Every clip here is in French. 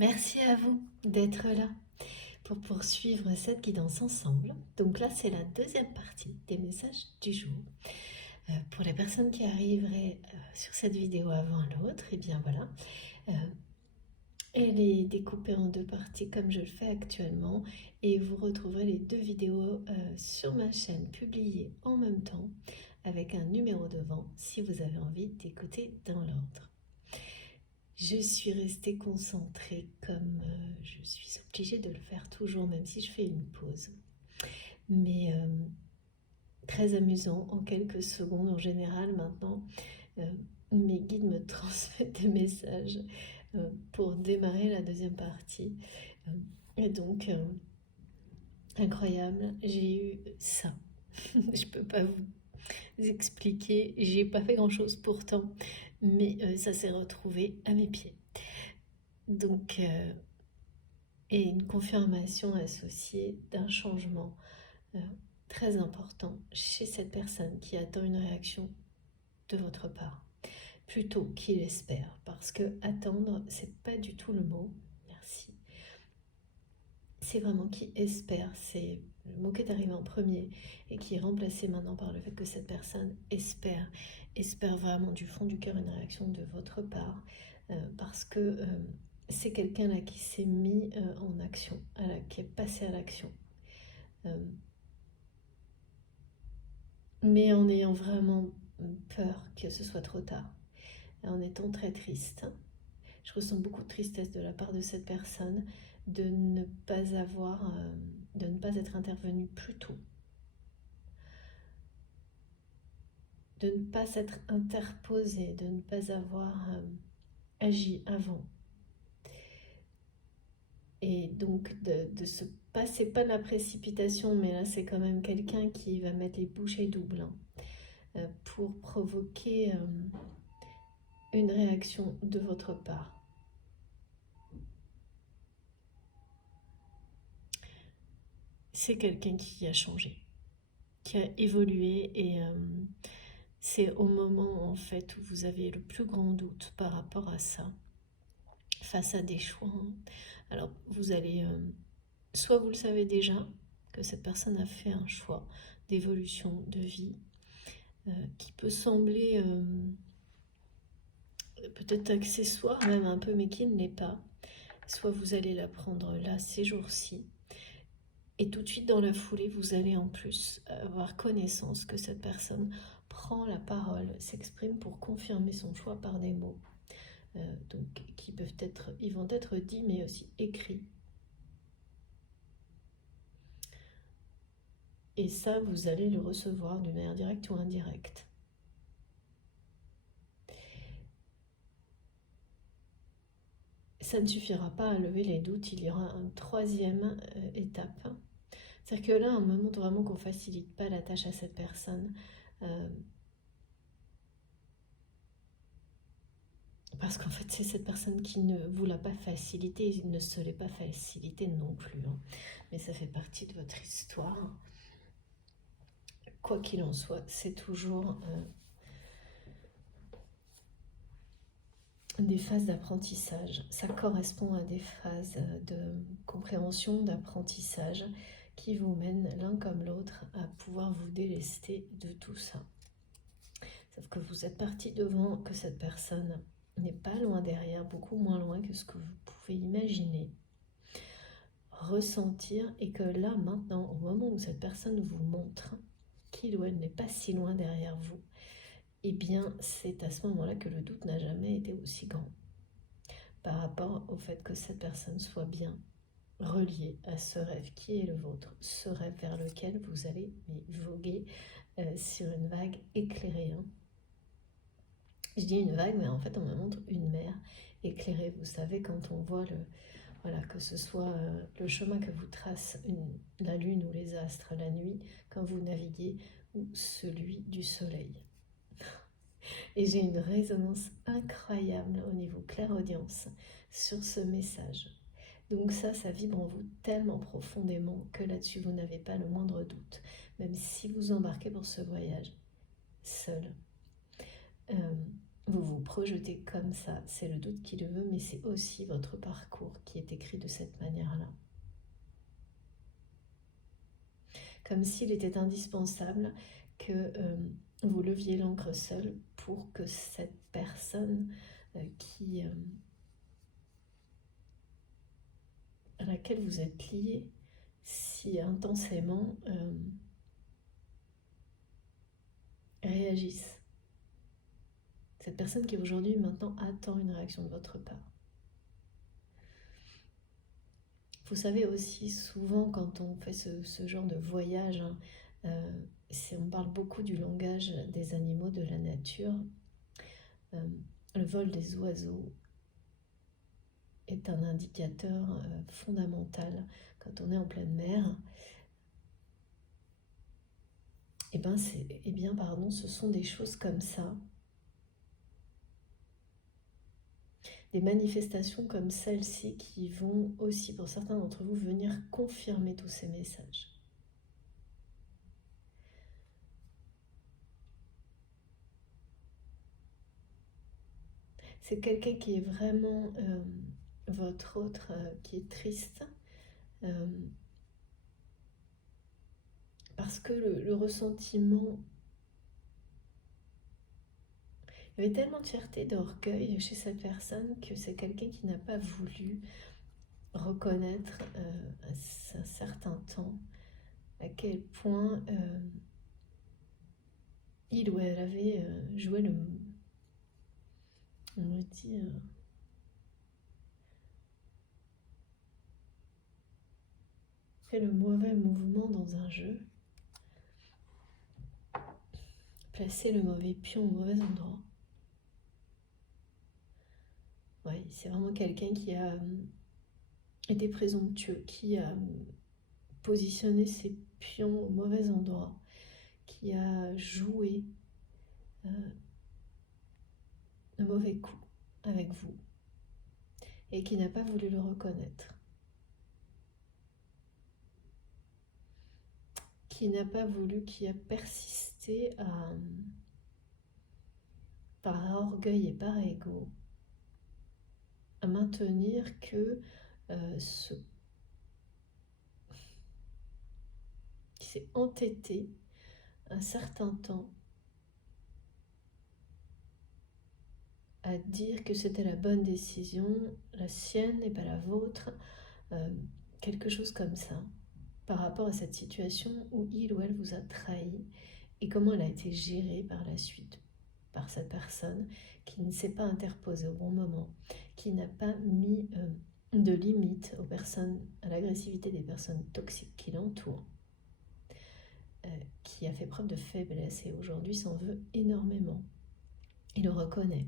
Merci à vous d'être là pour poursuivre cette guidance ensemble. Donc là, c'est la deuxième partie des messages du jour. Pour les personnes qui arriveraient sur cette vidéo avant l'autre, et bien voilà, elle est découpée en deux parties comme je le fais actuellement et vous retrouverez les deux vidéos sur ma chaîne publiées en même temps avec un numéro devant si vous avez envie d'écouter dans l'ordre. Je suis restée concentrée comme je suis obligée de le faire toujours, même si je fais une pause. Mais très amusant, en quelques secondes en général maintenant, euh, mes guides me transmettent des messages pour démarrer la deuxième partie. Et donc, incroyable, j'ai eu ça. Je peux pas vous expliquer, j'ai pas fait grand chose pourtant, mais ça s'est retrouvé à mes pieds. Donc, et une confirmation associée d'un changement euh, très important chez cette personne qui attend une réaction de votre part, plutôt qu'il espère, parce que attendre, c'est pas du tout le mot, merci, c'est vraiment qui espère, c'est le mot qui est arrivé en premier et qui est remplacé maintenant par le fait que cette personne espère vraiment du fond du cœur une réaction de votre part, parce que c'est quelqu'un là qui s'est mis en action, qui est passé à l'action. Mais en ayant vraiment peur que ce soit trop tard, en étant très triste. Je ressens beaucoup de tristesse de la part de cette personne de ne pas de ne pas être intervenue plus tôt, de ne pas s'être interposée, de ne pas avoir agi avant. Et donc de se passer, pas de la précipitation, mais là c'est quand même quelqu'un qui va mettre les bouchées doubles pour provoquer une réaction de votre part. C'est quelqu'un qui a changé, qui a évolué et c'est au moment en fait où vous avez le plus grand doute par rapport à ça, face à des choix. Alors vous allez, soit vous le savez déjà, que cette personne a fait un choix d'évolution de vie qui peut sembler peut-être accessoire même un peu, mais qui ne l'est pas. Soit vous allez l'apprendre là, ces jours-ci, et tout de suite dans la foulée, vous allez en plus avoir connaissance que cette personne prend la parole, s'exprime pour confirmer son choix par des mots. Donc qui peuvent être, ils vont être dits mais aussi écrits. Et ça, vous allez le recevoir d'une manière directe ou indirecte. Ça ne suffira pas à lever les doutes, il y aura une troisième étape. C'est-à-dire que là, on me montre vraiment qu'on ne facilite pas la tâche à cette personne. Parce qu'en fait, c'est cette personne qui ne vous l'a pas facilité, il ne se l'est pas facilité non plus. Hein. Mais ça fait partie de votre histoire. Quoi qu'il en soit, c'est toujours des phases d'apprentissage. Ça correspond à des phases de compréhension, d'apprentissage qui vous mènent l'un comme l'autre à pouvoir vous délester de tout ça. Sauf que vous êtes parti devant, que cette personne n'est pas loin derrière, beaucoup moins loin que ce que vous pouvez imaginer, ressentir, et que là, maintenant, au moment où cette personne vous montre qu'il ou elle n'est pas si loin derrière vous, eh bien, c'est à ce moment-là que le doute n'a jamais été aussi grand par rapport au fait que cette personne soit bien reliée à ce rêve qui est le vôtre, ce rêve vers lequel vous allez voguer sur une vague éclairée. Hein. Je dis une vague, mais en fait, on me montre une mer éclairée. Vous savez, quand on voit voilà, que ce soit le chemin que vous trace la lune ou les astres la nuit, quand vous naviguez, ou celui du soleil. Et j'ai une résonance incroyable au niveau clairaudience sur ce message. Donc ça vibre en vous tellement profondément que là-dessus, vous n'avez pas le moindre doute. Même si vous embarquez pour ce voyage seul. Vous vous projetez comme ça, c'est le doute qui le veut, mais c'est aussi votre parcours qui est écrit de cette manière-là. Comme s'il était indispensable que vous leviez l'ancre seul pour que cette personne à laquelle vous êtes lié si intensément réagisse. Cette personne qui aujourd'hui maintenant attend une réaction de votre part. Vous savez aussi, souvent quand on fait ce genre de voyage, on parle beaucoup du langage des animaux, de la nature. Le vol des oiseaux est un indicateur fondamental quand on est en pleine mer. Ce sont des choses comme ça, des manifestations comme celle-ci qui vont aussi, pour certains d'entre vous, venir confirmer tous ces messages. C'est quelqu'un qui est vraiment votre autre, qui est triste, parce que le ressentiment, il y avait tellement de fierté, d'orgueil chez cette personne que c'est quelqu'un qui n'a pas voulu reconnaître à un certain temps à quel point il ou elle avait joué on me dit, fait le mauvais mouvement dans un jeu, placé le mauvais pion au mauvais endroit. Oui, c'est vraiment quelqu'un qui a été présomptueux, qui a positionné ses pions au mauvais endroit, qui a joué un mauvais coup avec vous et qui n'a pas voulu le reconnaître, qui n'a pas voulu, qui a persisté par orgueil et par ego à maintenir que qui s'est entêté un certain temps à dire que c'était la bonne décision, la sienne et pas la vôtre, quelque chose comme ça, par rapport à cette situation où il ou elle vous a trahi et comment elle a été gérée par la suite par cette personne qui ne s'est pas interposée au bon moment, qui n'a pas mis de limite aux personnes, à l'agressivité des personnes toxiques qui l'entourent, qui a fait preuve de faiblesse et aujourd'hui s'en veut énormément. Il le reconnaît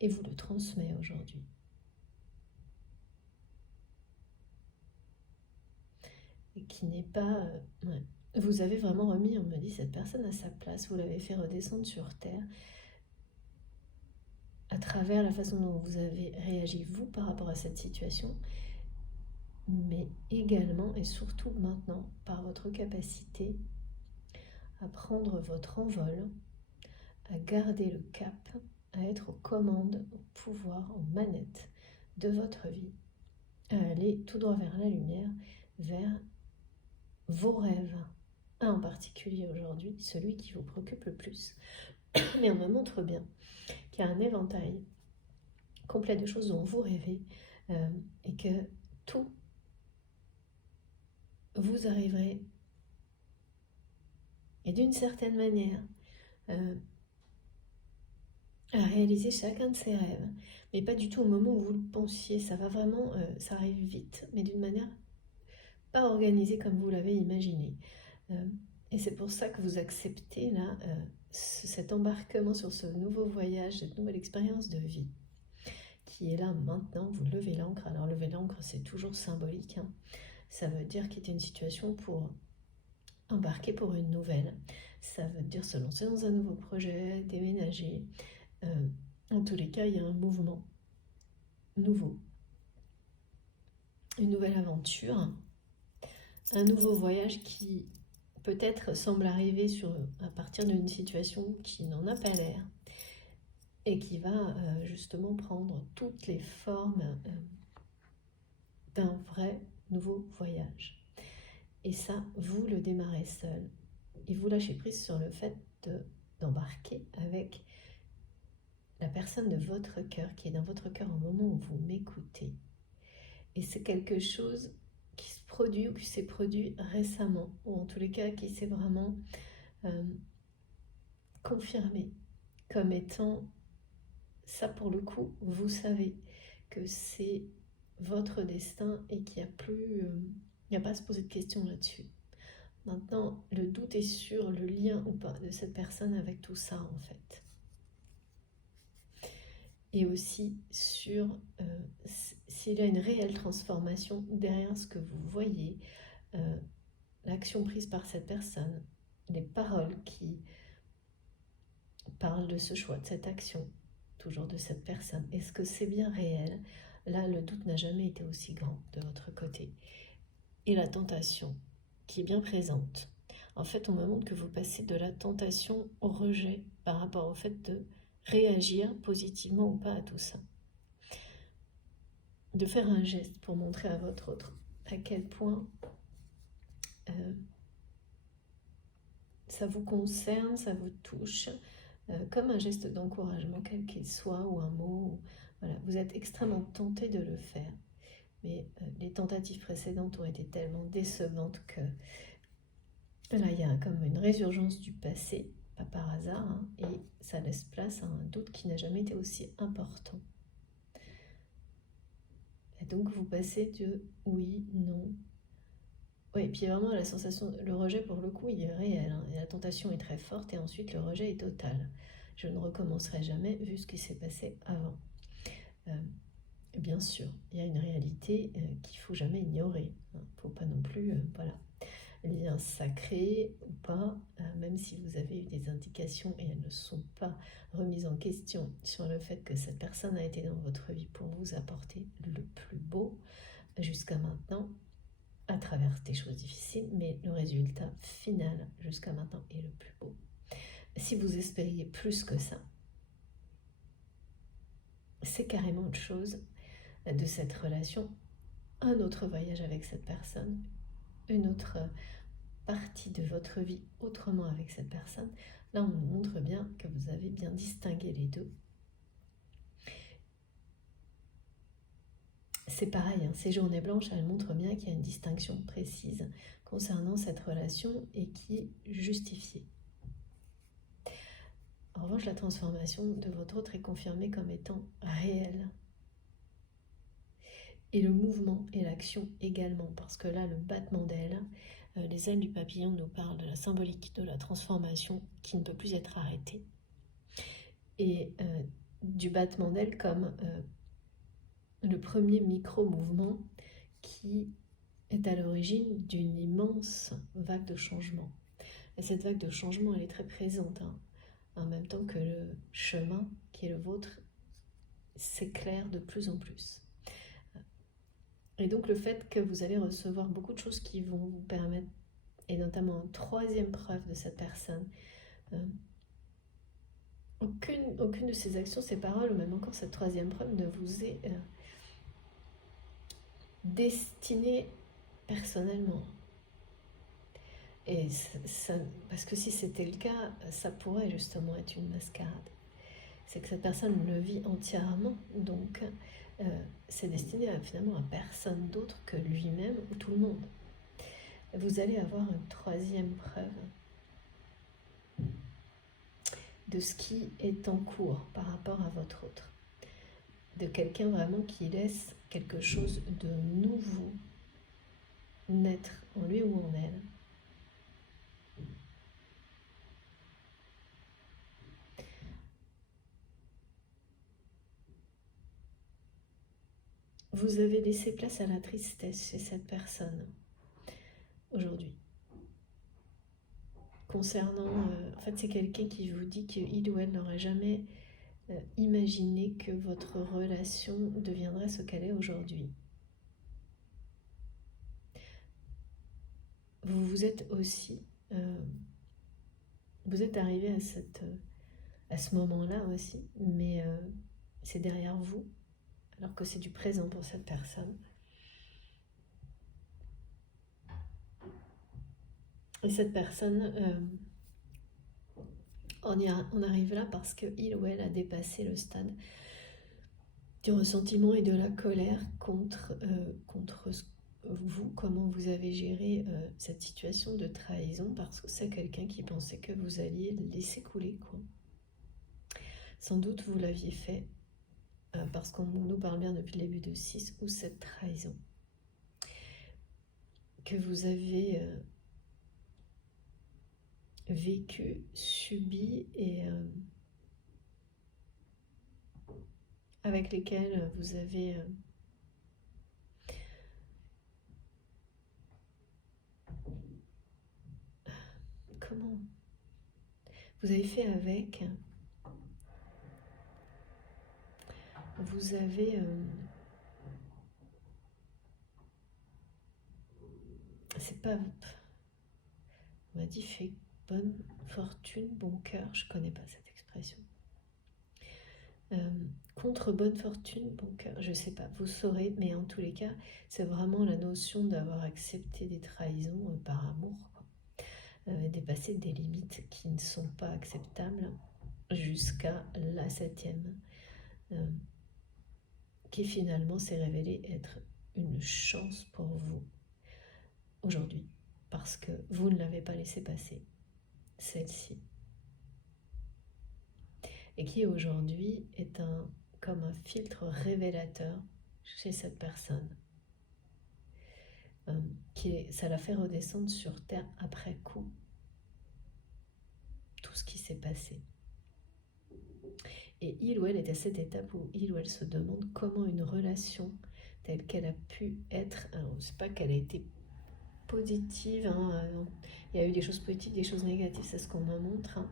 et vous le transmet aujourd'hui. Et qui n'est pas... Vous avez vraiment remis, on me dit, cette personne à sa place, vous l'avez fait redescendre sur terre à travers la façon dont vous avez réagi, vous, par rapport à cette situation, mais également et surtout maintenant par votre capacité à prendre votre envol, à garder le cap, à être aux commandes, au pouvoir, aux manettes de votre vie, à aller tout droit vers la lumière, vers vos rêves. Un en particulier aujourd'hui, celui qui vous préoccupe le plus. Mais on me montre bien qu'il y a un éventail complet de choses dont vous rêvez et que tout vous arriverez et d'une certaine manière à réaliser chacun de ses rêves, mais pas du tout au moment où vous le pensiez. Ça va vraiment, ça arrive vite, mais d'une manière pas organisée comme vous l'avez imaginé. Et c'est pour ça que vous acceptez là cet embarquement sur ce nouveau voyage, cette nouvelle expérience de vie qui est là maintenant. Vous levez l'ancre. Alors lever l'ancre, c'est toujours symbolique, hein. Ça veut dire quitter une situation pour embarquer pour une nouvelle. Ça veut dire se lancer dans un nouveau projet, déménager. En tous les cas, il y a un mouvement nouveau, une nouvelle aventure, un nouveau voyage qui peut-être semble arriver à partir d'une situation qui n'en a pas l'air, et qui va justement prendre toutes les formes d'un vrai nouveau voyage. Et ça, vous le démarrez seul. Et vous lâchez prise sur le fait d'embarquer avec la personne de votre cœur, qui est dans votre cœur au moment où vous m'écoutez. Et c'est quelque chose qui se produit ou qui s'est produit récemment, ou en tous les cas qui s'est vraiment confirmé comme étant ça. Pour le coup, vous savez que c'est votre destin et qu'il n'y a pas à se poser de questions là-dessus. Maintenant, le doute est sur le lien ou pas de cette personne avec tout ça en fait. Et aussi sur s'il y a une réelle transformation derrière ce que vous voyez, l'action prise par cette personne, les paroles qui parlent de ce choix, de cette action, toujours de cette personne. Est-ce que c'est bien réel? Là, le doute n'a jamais été aussi grand de votre côté. Et la tentation, qui est bien présente. En fait, on me montre que vous passez de la tentation au rejet par rapport au fait de réagir positivement ou pas à tout ça. De faire un geste pour montrer à votre autre à quel point ça vous concerne, ça vous touche, comme un geste d'encouragement, quel qu'il soit, ou un mot. Voilà. Vous êtes extrêmement tenté de le faire, mais les tentatives précédentes ont été tellement décevantes que là, il y a comme une résurgence du passé, pas par hasard, hein, et ça laisse place à un doute qui n'a jamais été aussi important. Et donc, vous passez de oui, non. Oui, et puis vraiment, la sensation, le rejet, pour le coup, il est réel, hein, et la tentation est très forte, et ensuite, le rejet est total. Je ne recommencerai jamais, vu ce qui s'est passé avant. Bien sûr, il y a une réalité qu'il ne faut jamais ignorer. Il ne faut pas non plus, voilà, lien sacré ou pas, même si vous avez eu des indications et elles ne sont pas remises en question sur le fait que cette personne a été dans votre vie pour vous apporter le plus beau jusqu'à maintenant, à travers des choses difficiles, mais le résultat final jusqu'à maintenant est le plus beau. Si vous espériez plus que ça, c'est carrément autre chose de cette relation, un autre voyage avec cette personne, une autre partie de votre vie autrement avec cette personne. Là, on nous montre bien que vous avez bien distingué les deux. C'est pareil, hein, ces journées blanches, elles montrent bien qu'il y a une distinction précise concernant cette relation et qui est justifiée. En revanche, la transformation de votre autre est confirmée comme étant réelle. Et le mouvement et l'action également, parce que là, le battement d'ailes, les ailes du papillon nous parlent de la symbolique de la transformation qui ne peut plus être arrêtée. Et du battement d'ailes comme le premier micro-mouvement qui est à l'origine d'une immense vague de changement. Et cette vague de changement, elle est très présente, hein, en même temps que le chemin qui est le vôtre s'éclaire de plus en plus. Et donc le fait que vous allez recevoir beaucoup de choses qui vont vous permettre, et notamment une troisième preuve de cette personne, aucune de ces actions, ces paroles, ou même encore cette troisième preuve ne vous est destinée personnellement. Et ça, parce que si c'était le cas, ça pourrait justement être une mascarade. C'est que cette personne le vit entièrement, donc c'est destiné finalement à personne d'autre que lui-même ou tout le monde. Vous allez avoir une troisième preuve de ce qui est en cours par rapport à votre autre. De quelqu'un vraiment qui laisse quelque chose de nouveau naître en lui ou en elle. Vous avez laissé place à la tristesse chez cette personne aujourd'hui. Concernant, en fait, c'est quelqu'un qui vous dit qu'il ou elle n'aurait jamais imaginé que votre relation deviendrait ce qu'elle est aujourd'hui. Vous êtes aussi, vous êtes arrivé à cette à ce moment-là aussi, mais c'est derrière vous, alors que c'est du présent pour cette personne. Et cette personne, on arrive là parce qu'il ou elle a dépassé le stade du ressentiment et de la colère contre vous, comment vous avez géré cette situation de trahison, parce que c'est quelqu'un qui pensait que vous alliez le laisser couler, quoi. Sans doute vous l'aviez fait parce qu'on nous parle bien depuis le début de 6 ou cette trahison que vous avez vécu, subi et avec lesquels vous avez comment vous avez fait avec, vous avez c'est pas, on m'a dit fait bonne fortune, bon cœur, je connais pas cette expression. Contre bonne fortune, bon cœur, je sais pas, vous saurez, mais en tous les cas, c'est vraiment la notion d'avoir accepté des trahisons par amour, quoi. Dépasser des limites qui ne sont pas acceptables jusqu'à la 7e, qui finalement s'est révélée être une chance pour vous aujourd'hui, parce que vous ne l'avez pas laissé passer, celle-ci. Et qui aujourd'hui est comme un filtre révélateur chez cette personne. Ça la fait redescendre sur terre après coup, tout ce qui s'est passé. Et il ou elle est à cette étape où il ou elle se demande comment une relation telle qu'elle a pu être, alors c'est pas qu'elle a été positive, hein, il y a eu des choses positives, des choses négatives, c'est ce qu'on me montre, hein.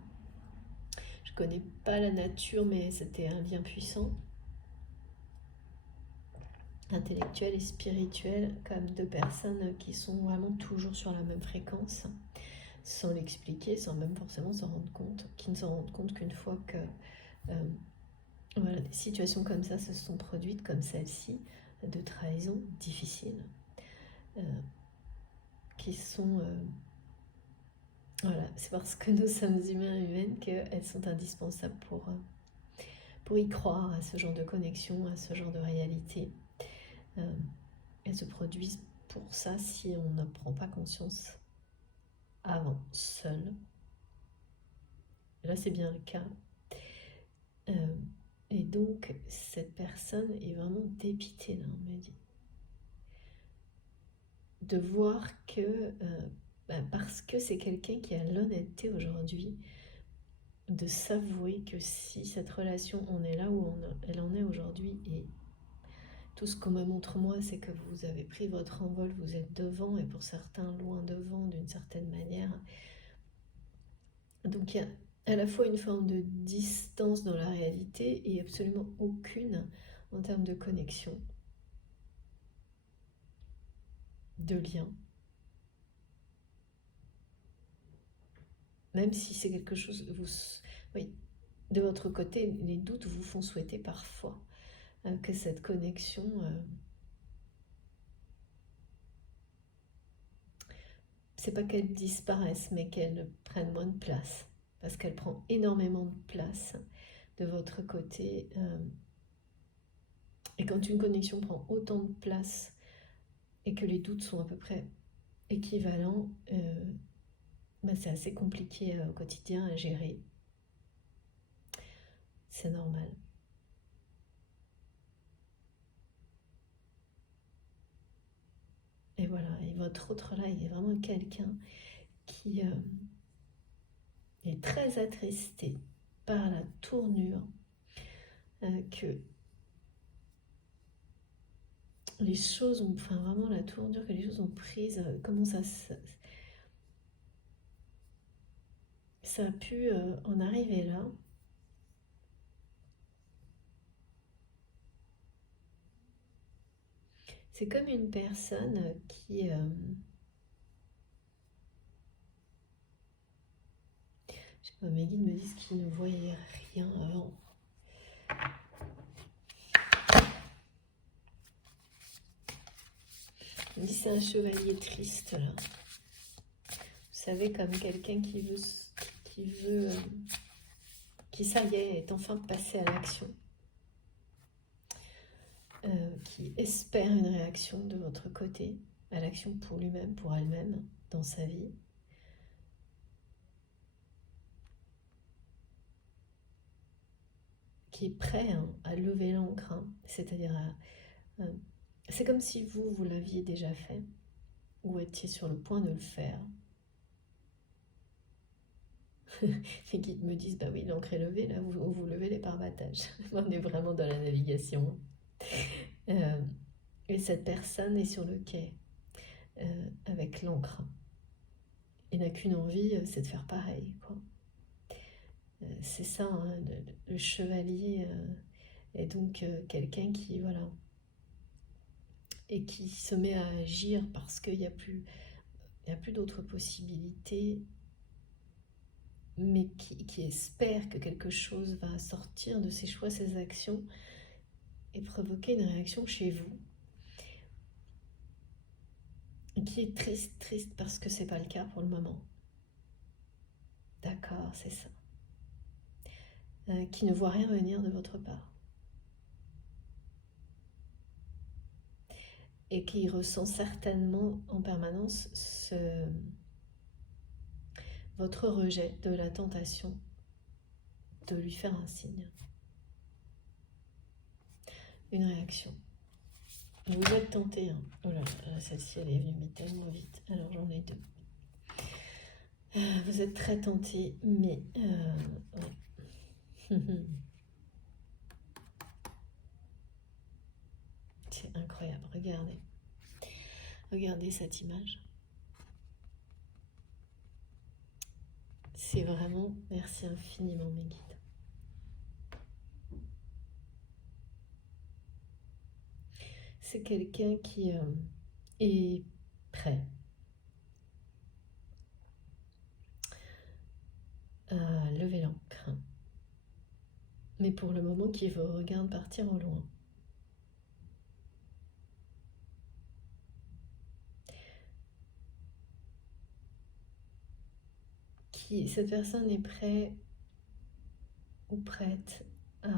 Je connais pas la nature, mais c'était un lien puissant, intellectuel et spirituel, comme deux personnes qui sont vraiment toujours sur la même fréquence, sans l'expliquer, sans même forcément s'en rendre compte, qui ne s'en rendent compte qu'une fois que voilà, des situations comme ça se sont produites, comme celle-ci, de trahison difficile, qui sont... voilà, c'est parce que nous sommes humains et humaines qu'elles sont indispensables pour y croire à ce genre de connexion, à ce genre de réalité. Elles se produisent pour ça si on ne prend pas conscience avant, seul. Là, c'est bien le cas. Et donc, cette personne est vraiment dépitée, là, on me dit. De voir que, parce que c'est quelqu'un qui a l'honnêteté aujourd'hui de s'avouer que si cette relation, on est là où elle en est aujourd'hui, et tout ce qu'on me montre moi, c'est que vous avez pris votre envol, vous êtes devant, et pour certains, loin devant d'une certaine manière. Donc il y a à la fois une forme de distance dans la réalité et absolument aucune en termes de connexion, de lien. Même si c'est quelque chose, oui, de votre côté, les doutes vous font souhaiter parfois que cette connexion c'est pas qu'elle disparaisse, mais qu'elle prenne moins de place, parce qu'elle prend énormément de place de votre côté. Et quand une connexion prend autant de place et que les doutes sont à peu près équivalents, c'est assez compliqué au quotidien à gérer. C'est normal. Et voilà, et votre autre là, il est vraiment quelqu'un qui est très attristé par la tournure que les choses ont, enfin vraiment la tournure que les choses ont prise, comment ça a pu en arriver là. C'est comme une personne qui... je sais Mes guides me disent qu'ils ne voyaient rien avant. On me dit c'est un chevalier triste là. Vous savez, comme quelqu'un qui ça y est enfin passé à l'action, qui espère une réaction de votre côté, à l'action pour lui-même, pour elle-même, dans sa vie. Qui est prêt à lever l'encre, c'est-à-dire c'est comme si vous l'aviez déjà fait, ou étiez sur le point de le faire. Les guides me disent, bah oui, l'encre est levée, là, vous levez les parbattages. On est vraiment dans la navigation. Et cette personne est sur le quai, avec l'encre. Il n'a qu'une envie, c'est de faire pareil, quoi. C'est ça, hein, le chevalier est donc quelqu'un qui, voilà, et qui se met à agir parce qu'il n'y a plus d'autres possibilités, mais qui espère que quelque chose va sortir de ses choix, ses actions, et provoquer une réaction chez vous. Et qui est triste parce que c'est pas le cas pour le moment. D'accord, c'est ça. Qui ne voit rien venir de votre part. Et qui ressent certainement en permanence votre rejet de la tentation de lui faire un signe. Une réaction. Vous êtes tenté, hein. Oh là là, celle-ci elle est venue tellement vite. Alors j'en ai deux. Vous êtes très tenté, mais ouais. C'est incroyable, regardez. Regardez cette image. C'est vraiment, merci infiniment mes guides. C'est quelqu'un qui est prêt à lever l'encre, mais pour le moment qui vous regarde partir au loin. Cette personne est prête ou prête à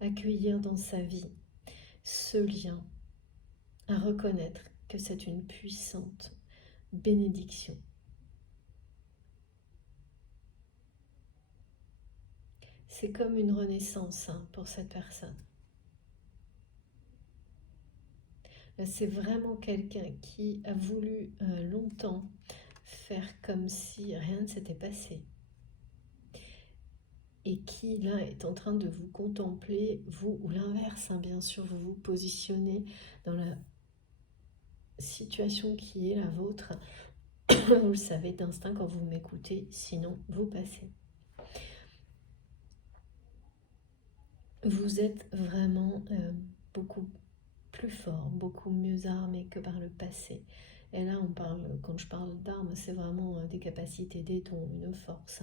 accueillir dans sa vie ce lien, à reconnaître que c'est une puissante bénédiction. C'est comme une renaissance pour cette personne. C'est vraiment quelqu'un qui a voulu longtemps faire comme si rien ne s'était passé. Et qui là est en train de vous contempler, vous ou l'inverse, bien sûr, vous vous positionnez dans la situation qui est la vôtre. Vous le savez d'instinct quand vous m'écoutez, sinon vous passez. Vous êtes vraiment beaucoup plus fort, beaucoup mieux armé que par le passé. Et là, quand je parle d'armes, c'est vraiment des capacités, des dons, une force.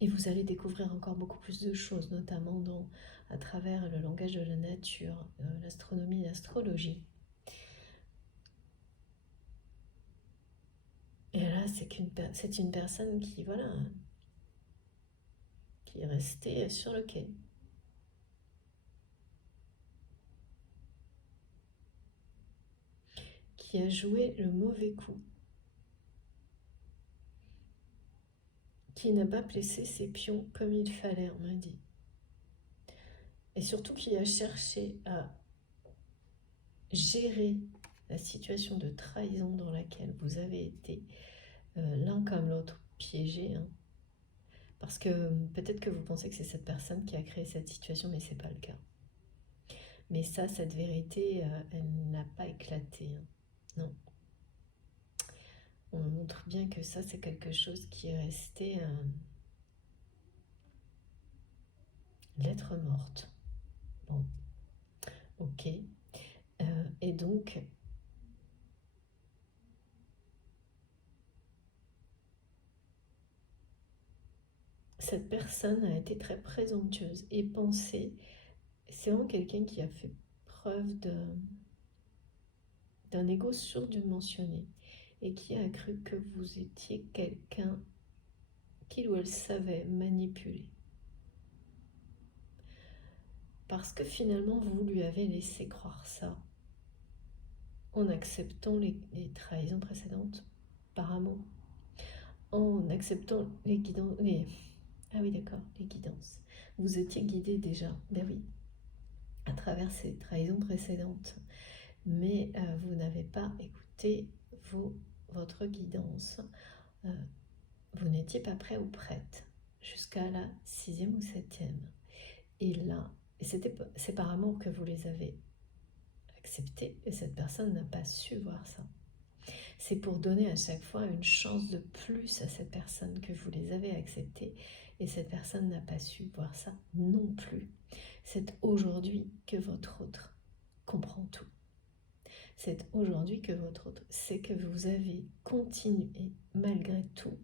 Et vous allez découvrir encore beaucoup plus de choses, notamment à travers le langage de la nature, l'astronomie, l'astrologie. Et là, c'est une personne qui, voilà, qui est restée sur le quai. Qui a joué le mauvais coup. Qui n'a pas placé ses pions comme il fallait, on m'a dit. Et surtout qui a cherché à gérer la situation de trahison dans laquelle vous avez été l'un comme l'autre piégé. Parce que peut-être que vous pensez que c'est cette personne qui a créé cette situation, mais ce n'est pas le cas. Mais ça, cette vérité, elle n'a pas éclaté. Non. On montre bien que ça, c'est quelque chose qui est resté lettre morte. Bon, ok. Et donc, cette personne a été très présomptueuse et pensée. C'est vraiment quelqu'un qui a fait preuve d'un ego surdimensionné et qui a cru que vous étiez quelqu'un qu'il ou elle savait manipuler. Parce que finalement, vous lui avez laissé croire ça en acceptant les trahisons précédentes par amour, en acceptant les guidances, ah oui d'accord, les guidances. Vous étiez guidé déjà, ben oui, à travers ces trahisons précédentes, mais vous n'avez pas écouté votre guidance. Vous n'étiez pas prêt ou prête jusqu'à la 6e ou 7e. Et là, c'est par amour que vous les avez acceptés et cette personne n'a pas su voir ça. C'est pour donner à chaque fois une chance de plus à cette personne que vous les avez acceptés et cette personne n'a pas su voir ça non plus. C'est aujourd'hui que votre autre comprend tout. C'est aujourd'hui que votre autre sait que vous avez continué malgré tout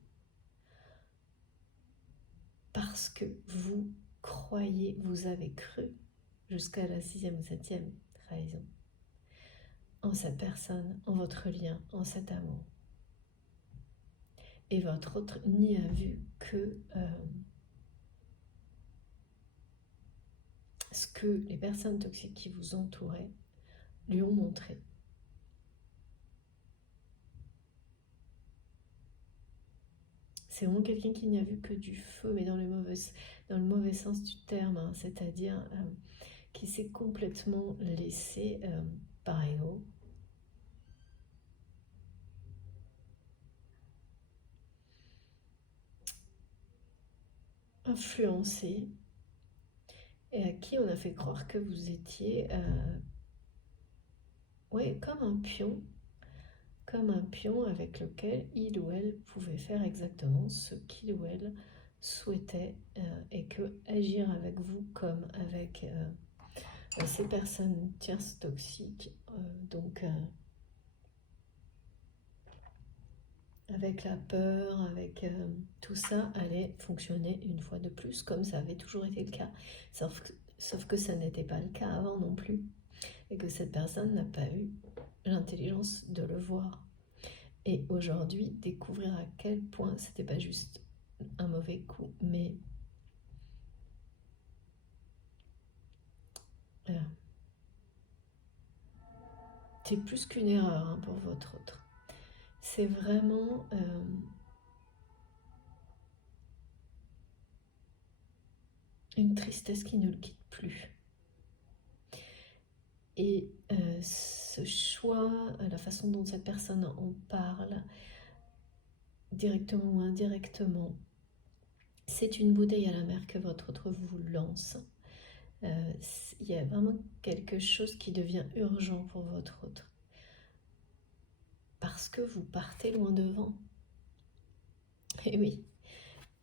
parce que vous croyez, vous avez cru jusqu'à la 6e ou 7e trahison en cette personne, en votre lien, en cet amour. Et votre autre n'y a vu que ce que les personnes toxiques qui vous entouraient lui ont montré. C'est vraiment quelqu'un qui n'y a vu que du feu, mais dans le mauvais sens du terme, hein, c'est-à-dire qui s'est complètement laissé par ego influencer et à qui on a fait croire que vous étiez ouais, comme un pion avec lequel il ou elle pouvait faire exactement ce qu'il ou elle souhaitait et que agir avec vous comme avec ces personnes tierces toxiques, donc avec la peur, avec tout ça allait fonctionner une fois de plus comme ça avait toujours été le cas, sauf que ça n'était pas le cas avant non plus et que cette personne n'a pas eu l'intelligence de le voir. Et aujourd'hui, découvrir à quel point c'était pas juste un mauvais coup, mais c'est plus qu'une erreur hein, pour votre autre. C'est vraiment une tristesse qui ne le quitte plus. Et ce choix, la façon dont cette personne en parle, directement ou indirectement, c'est une bouteille à la mer que votre autre vous lance. Il y a vraiment quelque chose qui devient urgent pour votre autre. Parce que vous partez loin devant. Et oui.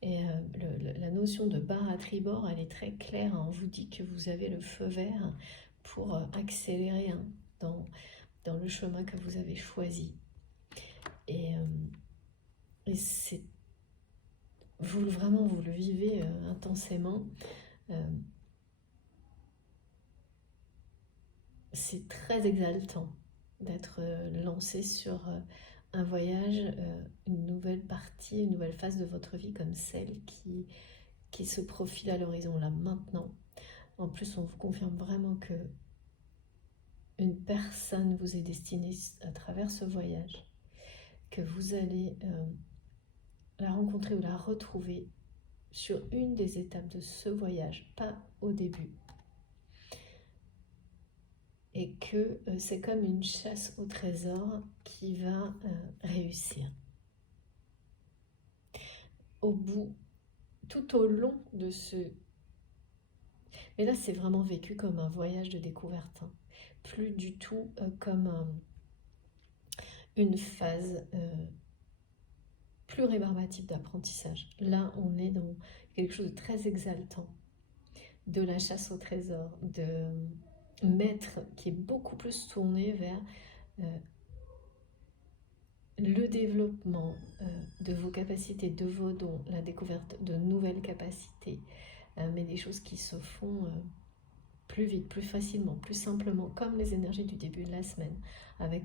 Et la notion de barre à tribord, elle est très claire. Hein. On vous dit que vous avez le feu vert pour accélérer hein, dans le chemin que vous avez choisi. Et c'est vraiment, vous le vivez intensément. C'est très exaltant d'être lancé sur un voyage, une nouvelle partie, une nouvelle phase de votre vie comme celle qui se profile à l'horizon là maintenant. En plus, on vous confirme vraiment que une personne vous est destinée à travers ce voyage, que vous allez la rencontrer ou la retrouver sur une des étapes de ce voyage, pas au début. Et que c'est comme une chasse au trésor qui va réussir. Au bout, tout au long de ce... Mais là, c'est vraiment vécu comme un voyage de découverte. Hein. Plus du tout comme une phase plus rébarbative d'apprentissage. Là, on est dans quelque chose de très exaltant, de la chasse au trésor, de maître qui est beaucoup plus tourné vers le développement de vos capacités, de vos dons, la découverte de nouvelles capacités, mais des choses qui se font plus vite, plus facilement, plus simplement, comme les énergies du début de la semaine, avec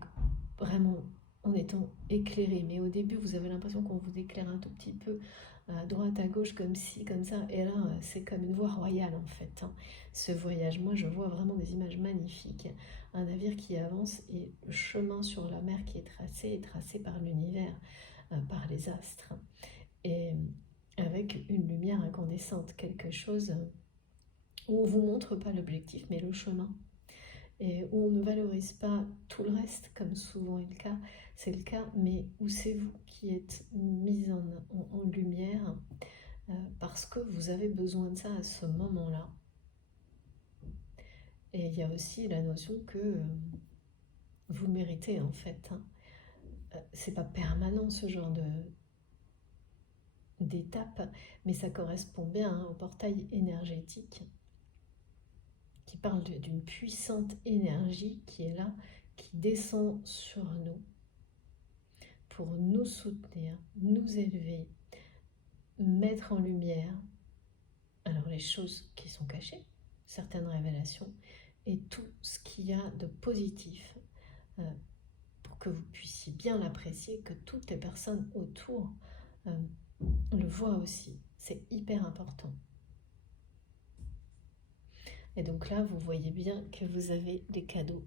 vraiment en étant éclairé. Mais au début, vous avez l'impression qu'on vous éclaire un tout petit peu à droite, à gauche, comme ci, comme ça. Et là, c'est comme une voie royale, en fait. Hein. Ce voyage, moi, je vois vraiment des images magnifiques. Un navire qui avance et le chemin sur la mer qui est tracé par l'univers, par les astres. Et avec une lumière incandescente, quelque chose où on ne vous montre pas l'objectif, mais le chemin. Et où on ne valorise pas tout le reste, comme souvent est le cas, c'est le cas, mais où c'est vous qui êtes mis en lumière parce que vous avez besoin de ça à ce moment-là. Et il y a aussi la notion que vous méritez en fait. Hein. C'est pas permanent ce genre d'étape, mais ça correspond bien hein, au portail énergétique qui parle d'une puissante énergie qui est là, qui descend sur nous pour nous soutenir, nous élever, mettre en lumière alors les choses qui sont cachées, certaines révélations, et tout ce qu'il y a de positif pour que vous puissiez bien l'apprécier, que toutes les personnes autour le voient aussi. C'est hyper important. Et donc là, vous voyez bien que vous avez des cadeaux,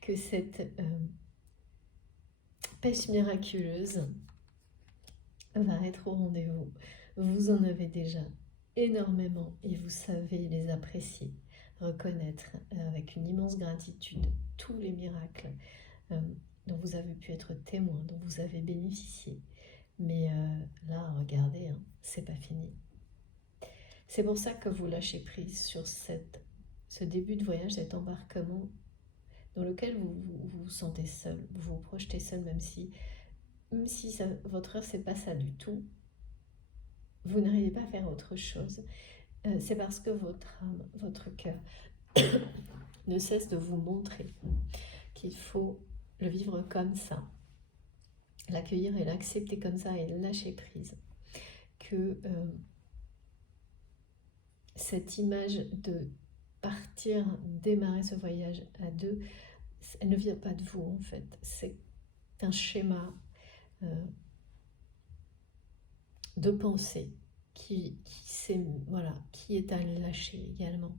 que cette pêche miraculeuse va être au rendez-vous. Vous en avez déjà énormément et vous savez les apprécier, reconnaître avec une immense gratitude tous les miracles dont vous avez pu être témoin, dont vous avez bénéficié. Mais là, regardez, hein, c'est pas fini. C'est pour ça que vous lâchez prise sur ce début de voyage, cet embarquement dans lequel vous sentez seul, vous vous projetez seul, même si ça, votre heure, c'est pas ça du tout. Vous n'arrivez pas à faire autre chose. C'est parce que votre âme, votre cœur ne cesse de vous montrer qu'il faut le vivre comme ça, l'accueillir et l'accepter comme ça et lâcher prise. Que cette image de partir, démarrer ce voyage à deux, elle ne vient pas de vous en fait. C'est un schéma de pensée qui est à lâcher également.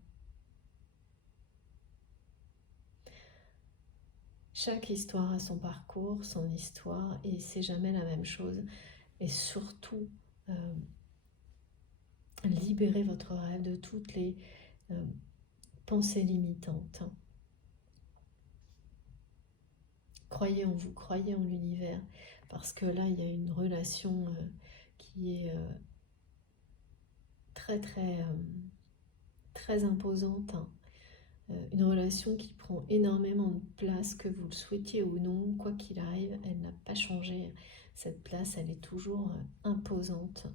Chaque histoire a son parcours, son histoire, et c'est jamais la même chose. Et surtout, libérez votre rêve de toutes les pensées limitantes. Croyez en vous, croyez en l'univers, parce que là, il y a une relation qui est très, très, très imposante. Hein. Une relation qui prend énormément de place, que vous le souhaitiez ou non, quoi qu'il arrive, elle n'a pas changé. Cette place, elle est toujours imposante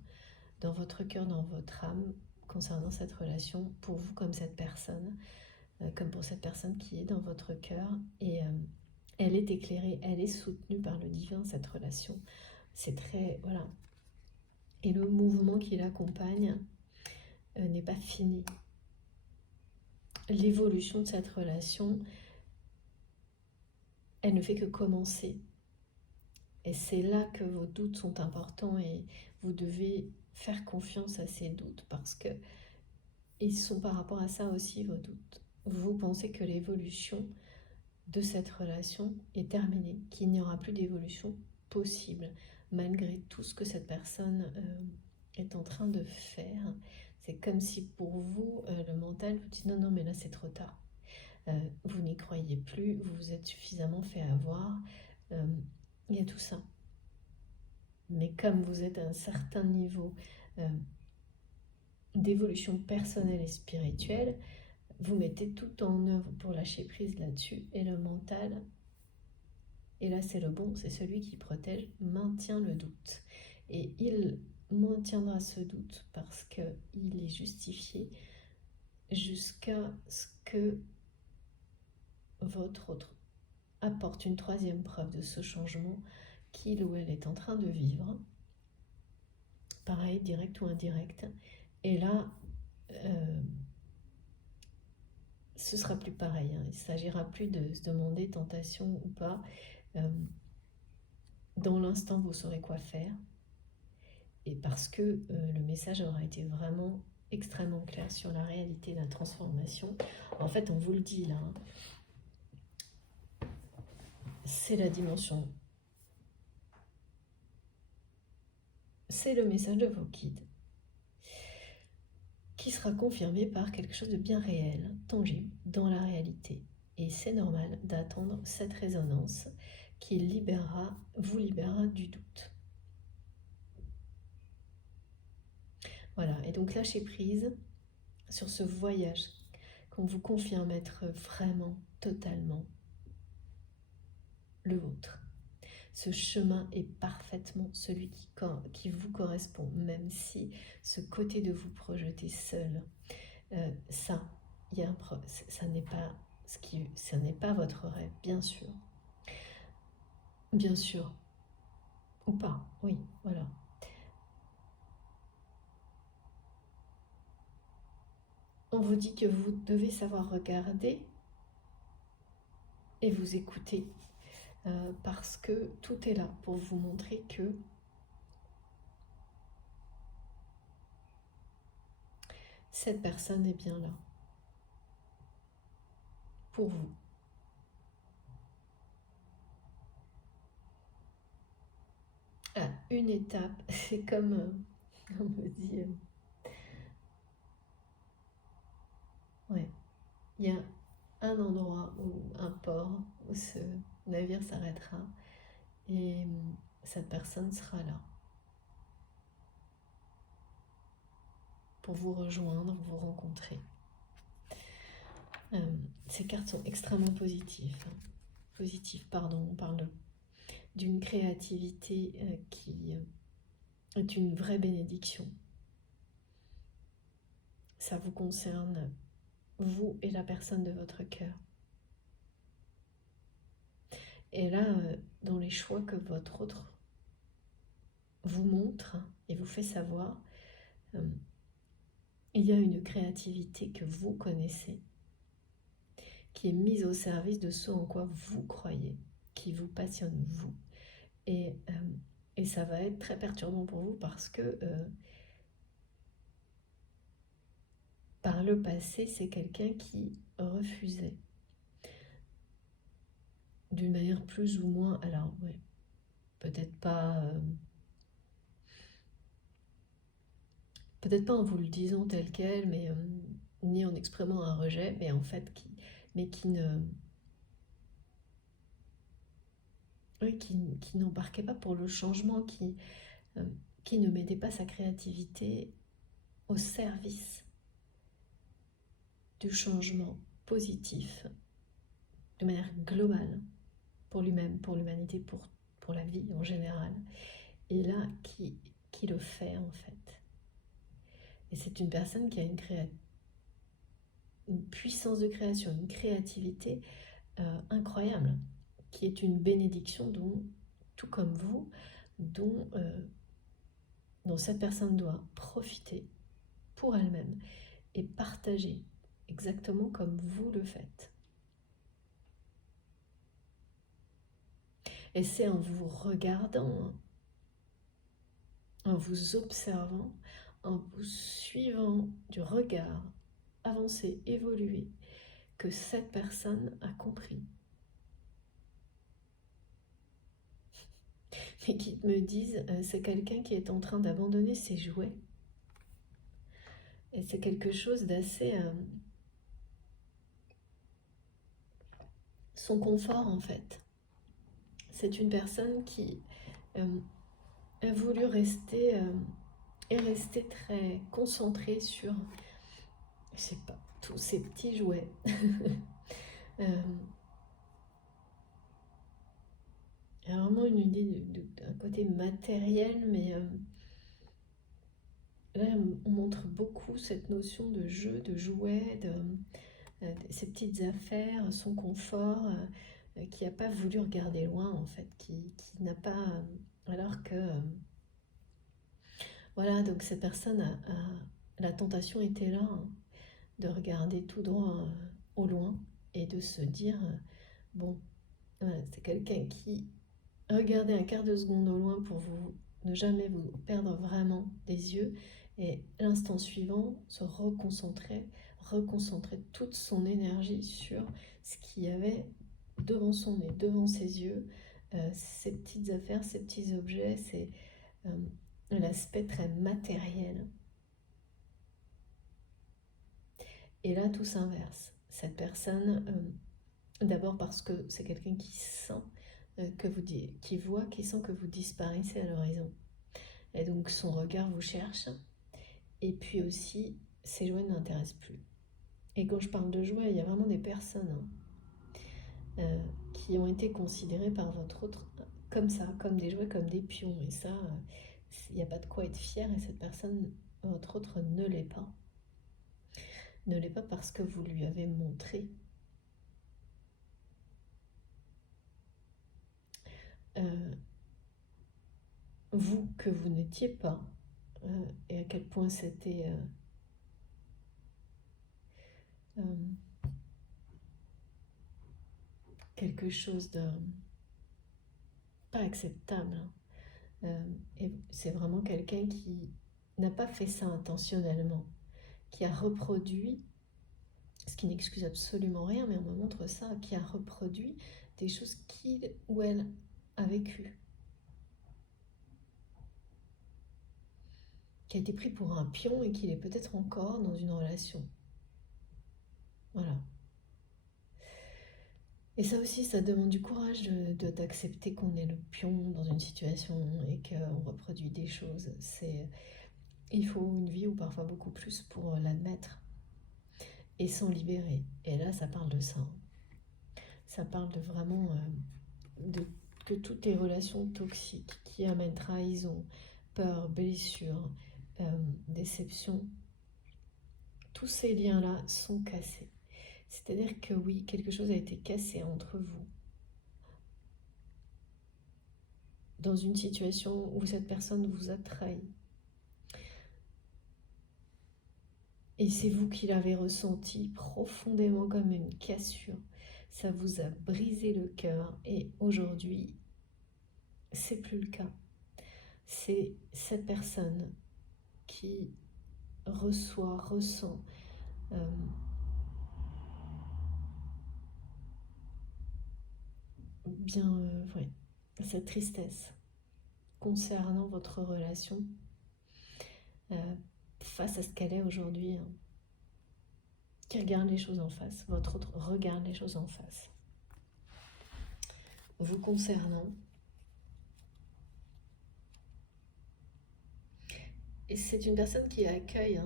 dans votre cœur, dans votre âme, concernant cette relation, pour vous comme cette personne, comme pour cette personne qui est dans votre cœur. Et elle est éclairée, elle est soutenue par le divin, cette relation. C'est très... Voilà. Et le mouvement qui l'accompagne n'est pas fini. L'évolution de cette relation, elle ne fait que commencer. Et c'est là que vos doutes sont importants et vous devez faire confiance à ces doutes parce que ils sont par rapport à ça aussi vos doutes. Vous pensez que l'évolution de cette relation est terminée, qu'il n'y aura plus d'évolution possible malgré tout ce que cette personne est en train de faire. C'est comme si pour vous, le mental vous dit non, mais là c'est trop tard. Vous n'y croyez plus, vous vous êtes suffisamment fait avoir. Il y a tout ça. Mais comme vous êtes à un certain niveau d'évolution personnelle et spirituelle, vous mettez tout en œuvre pour lâcher prise là-dessus. Et le mental, et là c'est le bon, c'est celui qui protège, maintient le doute. Et il maintiendra ce doute parce qu'il est justifié jusqu'à ce que votre autre apporte une troisième preuve de ce changement qu'il ou elle est en train de vivre. Pareil, direct ou indirect. Et là, ce sera plus pareil. Il ne s'agira plus de se demander tentation ou pas. Dans l'instant, vous saurez quoi faire. Et parce que le message aura été vraiment extrêmement clair sur la réalité de la transformation. En fait, on vous le dit là, c'est la dimension. C'est le message de vos guides qui sera confirmé par quelque chose de bien réel, tangible, dans la réalité. Et c'est normal d'attendre cette résonance qui vous libérera du doute. Voilà, et donc lâchez prise sur ce voyage qu'on vous confirme être vraiment, totalement le vôtre. Ce chemin est parfaitement celui qui vous correspond, même si ce côté de vous projeter seul, ça n'est pas votre rêve, bien sûr. Bien sûr. Ou pas, oui, voilà. On vous dit que vous devez savoir regarder et vous écouter parce que tout est là pour vous montrer que cette personne est bien là pour vous. À une étape, c'est comme on me dit, ouais, il y a un endroit ou un port où ce navire s'arrêtera et cette personne sera là pour vous rejoindre, vous rencontrer. Ces cartes sont extrêmement positives. On parle d'une créativité qui est une vraie bénédiction. Ça vous concerne, vous et la personne de votre cœur. Et là, dans les choix que votre autre vous montre et vous fait savoir, il y a une créativité que vous connaissez, qui est mise au service de ce en quoi vous croyez, qui vous passionne vous. Et ça va être très perturbant pour vous parce que par le passé, c'est quelqu'un qui refusait d'une manière plus ou moins, alors ouais, peut-être pas en vous le disant tel quel, mais ni en exprimant un rejet, mais en fait qui n'embarquait pas pour le changement, qui ne mettait pas sa créativité au service du changement positif de manière globale pour lui-même, pour l'humanité, pour la vie en général. Et là, qui le fait en fait. Et c'est une personne qui a une puissance de création, une créativité incroyable, qui est une bénédiction dont, tout comme vous, dont cette personne doit profiter pour elle-même et partager exactement comme vous le faites. Et c'est en vous regardant, en vous observant, en vous suivant du regard, avancer, évoluer, que cette personne a compris. Et qui me disent, c'est quelqu'un qui est en train d'abandonner ses jouets. Et c'est quelque chose d'assez... son confort en fait. C'est une personne qui a voulu rester très concentrée sur, je sais pas, tous ces petits jouets. Il y a vraiment une idée d'un côté matériel, mais là on montre beaucoup cette notion de jeu, de jouet, ces petites affaires, son confort, qui n'a pas voulu regarder loin en fait, qui n'a pas... alors que... voilà, donc cette personne la tentation était là, hein, de regarder tout droit au loin et de se dire, bon, voilà, c'est quelqu'un qui regardait un quart de seconde au loin pour vous ne jamais vous perdre vraiment des yeux et l'instant suivant se reconcentrer toute son énergie sur ce qu'il y avait devant son nez, devant ses yeux, ces petites affaires, ces petits objets, c'est l'aspect très matériel. Et là, tout s'inverse. Cette personne, d'abord parce que c'est quelqu'un qui sent qui voit, qui sent que vous disparaissez à l'horizon. Et donc son regard vous cherche. Et puis aussi, ces jouets ne l'intéressent plus. Et quand je parle de jouets, il y a vraiment des personnes qui ont été considérées par votre autre comme ça, comme des jouets, comme des pions. Et ça, il n'y a pas de quoi être fier. Et cette personne, votre autre, ne l'est pas. Ne l'est pas parce que vous lui avez montré vous que vous n'étiez pas et à quel point c'était quelque chose de pas acceptable. Et c'est vraiment quelqu'un qui n'a pas fait ça intentionnellement, qui a reproduit, ce qui n'excuse absolument rien, mais on me montre ça, qui a reproduit des choses qu'il ou elle a vécues, qui a été pris pour un pion et qu'il est peut-être encore dans une relation. Voilà. Et ça aussi, ça demande du courage d'accepter qu'on est le pion dans une situation et qu'on reproduit des choses. Il faut une vie ou parfois beaucoup plus pour l'admettre et s'en libérer. Et là, ça parle de ça. Ça parle de vraiment que toutes les relations toxiques qui amènent trahison, peur, blessure, déception, tous ces liens-là sont cassés. C'est-à-dire que oui, quelque chose a été cassé entre vous dans une situation où cette personne vous a trahi. Et c'est vous qui l'avez ressenti profondément comme une cassure. Ça vous a brisé le cœur et aujourd'hui, c'est plus le cas. C'est cette personne qui ressent ouais, cette tristesse concernant votre relation face à ce qu'elle est aujourd'hui, hein, qui regarde les choses en face, votre autre regarde les choses en face. Vous concernant, et c'est une personne qui accueille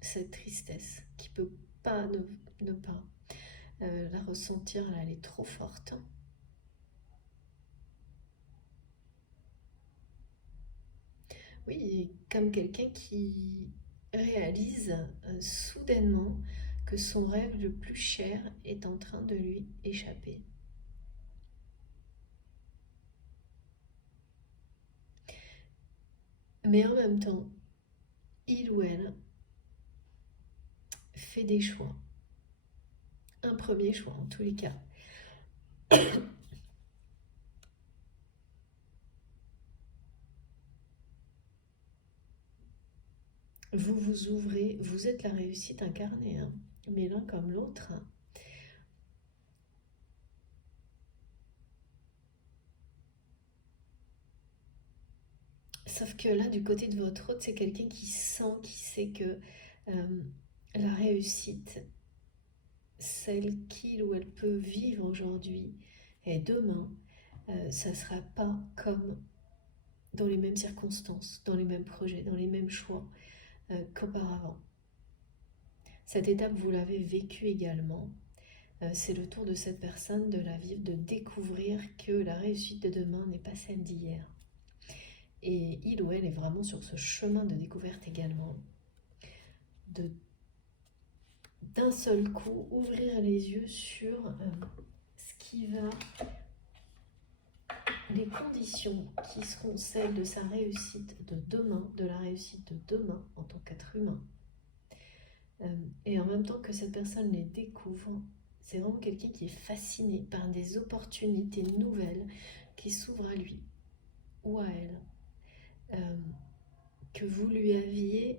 cette tristesse, qui peut pas ne pas la ressentir, elle est trop forte. Oui, comme quelqu'un qui réalise soudainement que son rêve le plus cher est en train de lui échapper. Mais en même temps, il ou elle fait des choix. Un premier choix en tous les cas. Vous vous ouvrez, vous êtes la réussite incarnée, hein, mais l'un comme l'autre. Sauf que là, du côté de votre autre, c'est quelqu'un qui sent, qui sait que la réussite, celle qu'il ou elle peut vivre aujourd'hui et demain, ça ne sera pas comme dans les mêmes circonstances, dans les mêmes projets, dans les mêmes choix qu'auparavant. Cette étape, vous l'avez vécue également. C'est le tour de cette personne de la vivre, de découvrir que la réussite de demain n'est pas celle d'hier. Et il ou elle est vraiment sur ce chemin de découverte également, d'un seul coup ouvrir les yeux sur ce qui va, les conditions qui seront celles de sa réussite de demain, de la réussite de demain en tant qu'être humain, et en même temps que cette personne les découvre, c'est vraiment quelqu'un qui est fasciné par des opportunités nouvelles qui s'ouvrent à lui ou à elle, que vous lui aviez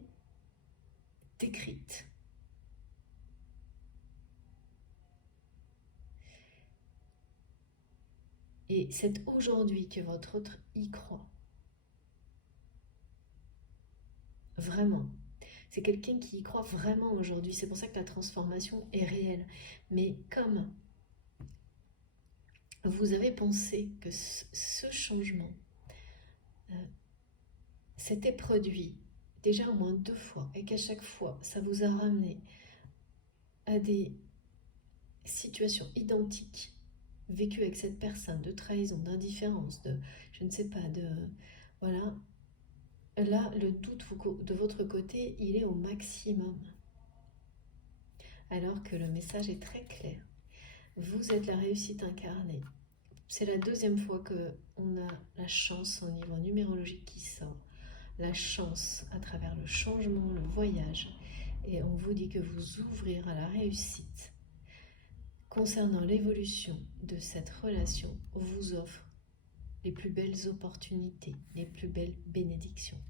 décrites. Et c'est aujourd'hui que votre autre y croit. Vraiment. C'est quelqu'un qui y croit vraiment aujourd'hui. C'est pour ça que la transformation est réelle. Mais comme vous avez pensé que ce changement s'était produit déjà au moins 2 fois et qu'à chaque fois, ça vous a ramené à des situations identiques vécues avec cette personne, de trahison, d'indifférence, de, je ne sais pas, de... Voilà. Là, le doute de votre côté, il est au maximum. Alors que le message est très clair. Vous êtes la réussite incarnée. C'est la 2e fois qu'on a la chance au niveau numérologique qui sort. La chance à travers le changement, le voyage. Et on vous dit que vous ouvrirez à la réussite. Concernant l'évolution de cette relation, on vous offre les plus belles opportunités, les plus belles bénédictions.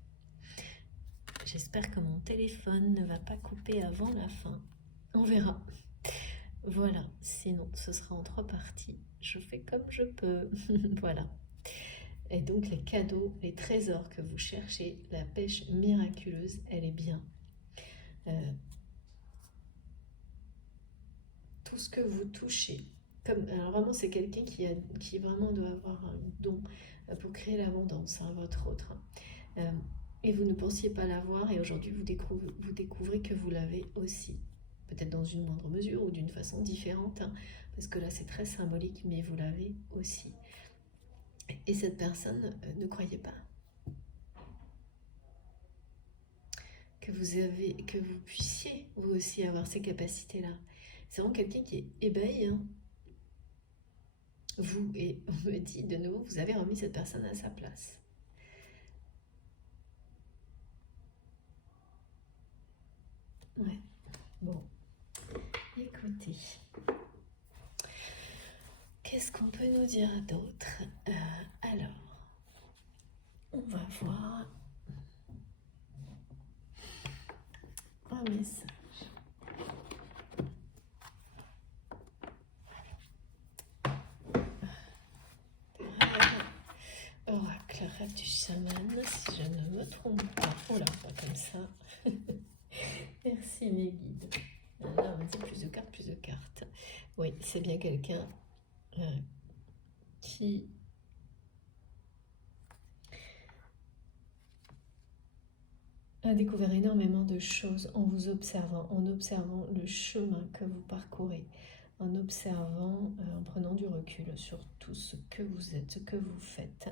J'espère que mon téléphone ne va pas couper avant la fin. On verra. Voilà, sinon ce sera en 3 parties. Je fais comme je peux. Voilà. Et donc les cadeaux, les trésors que vous cherchez, la pêche miraculeuse, elle est bien. Tout ce que vous touchez, alors vraiment c'est quelqu'un qui vraiment doit avoir un don pour créer l'abondance, hein, votre autre. Et vous ne pensiez pas l'avoir et aujourd'hui vous découvrez que vous l'avez aussi. Peut-être dans une moindre mesure ou d'une façon différente, hein, parce que là c'est très symbolique, mais vous l'avez aussi. Et cette personne ne croyait pas que vous puissiez vous aussi avoir ces capacités-là. C'est vraiment quelqu'un qui est ébahi, hein. Vous, et on me dit de nouveau, vous avez remis cette personne à sa place. Ouais, bon, écoutez, qu'est-ce qu'on peut nous dire d'autre? Alors, on va voir un message. Oracle, rêve du chaman, si je ne me trompe pas. Oh là, pas comme ça. Merci mes guides. Là, on me dit plus de cartes, plus de cartes. Oui, c'est bien quelqu'un qui a découvert énormément de choses en vous observant, en observant le chemin que vous parcourez, en observant, en prenant du recul sur tout ce que vous êtes, ce que vous faites.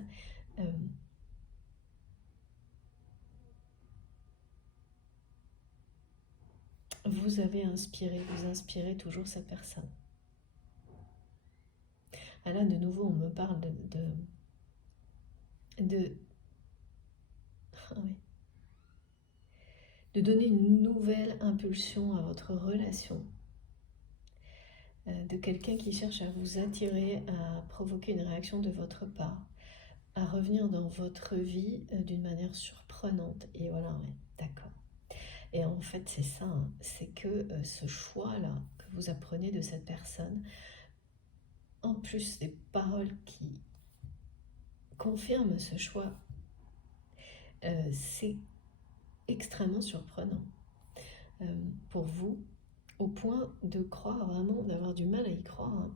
Vous avez inspiré, vous inspirez toujours cette personne. Ah là, de nouveau, on me parle ah oui, de donner une nouvelle impulsion à votre relation, de quelqu'un qui cherche à vous attirer, à provoquer une réaction de votre part, à revenir dans votre vie d'une manière surprenante. Et voilà, ouais, d'accord. Et en fait, c'est ça, hein, c'est que ce choix-là que vous apprenez de cette personne, en plus des paroles qui confirment ce choix, c'est extrêmement surprenant pour vous, au point de croire vraiment, d'avoir du mal à y croire. Hein.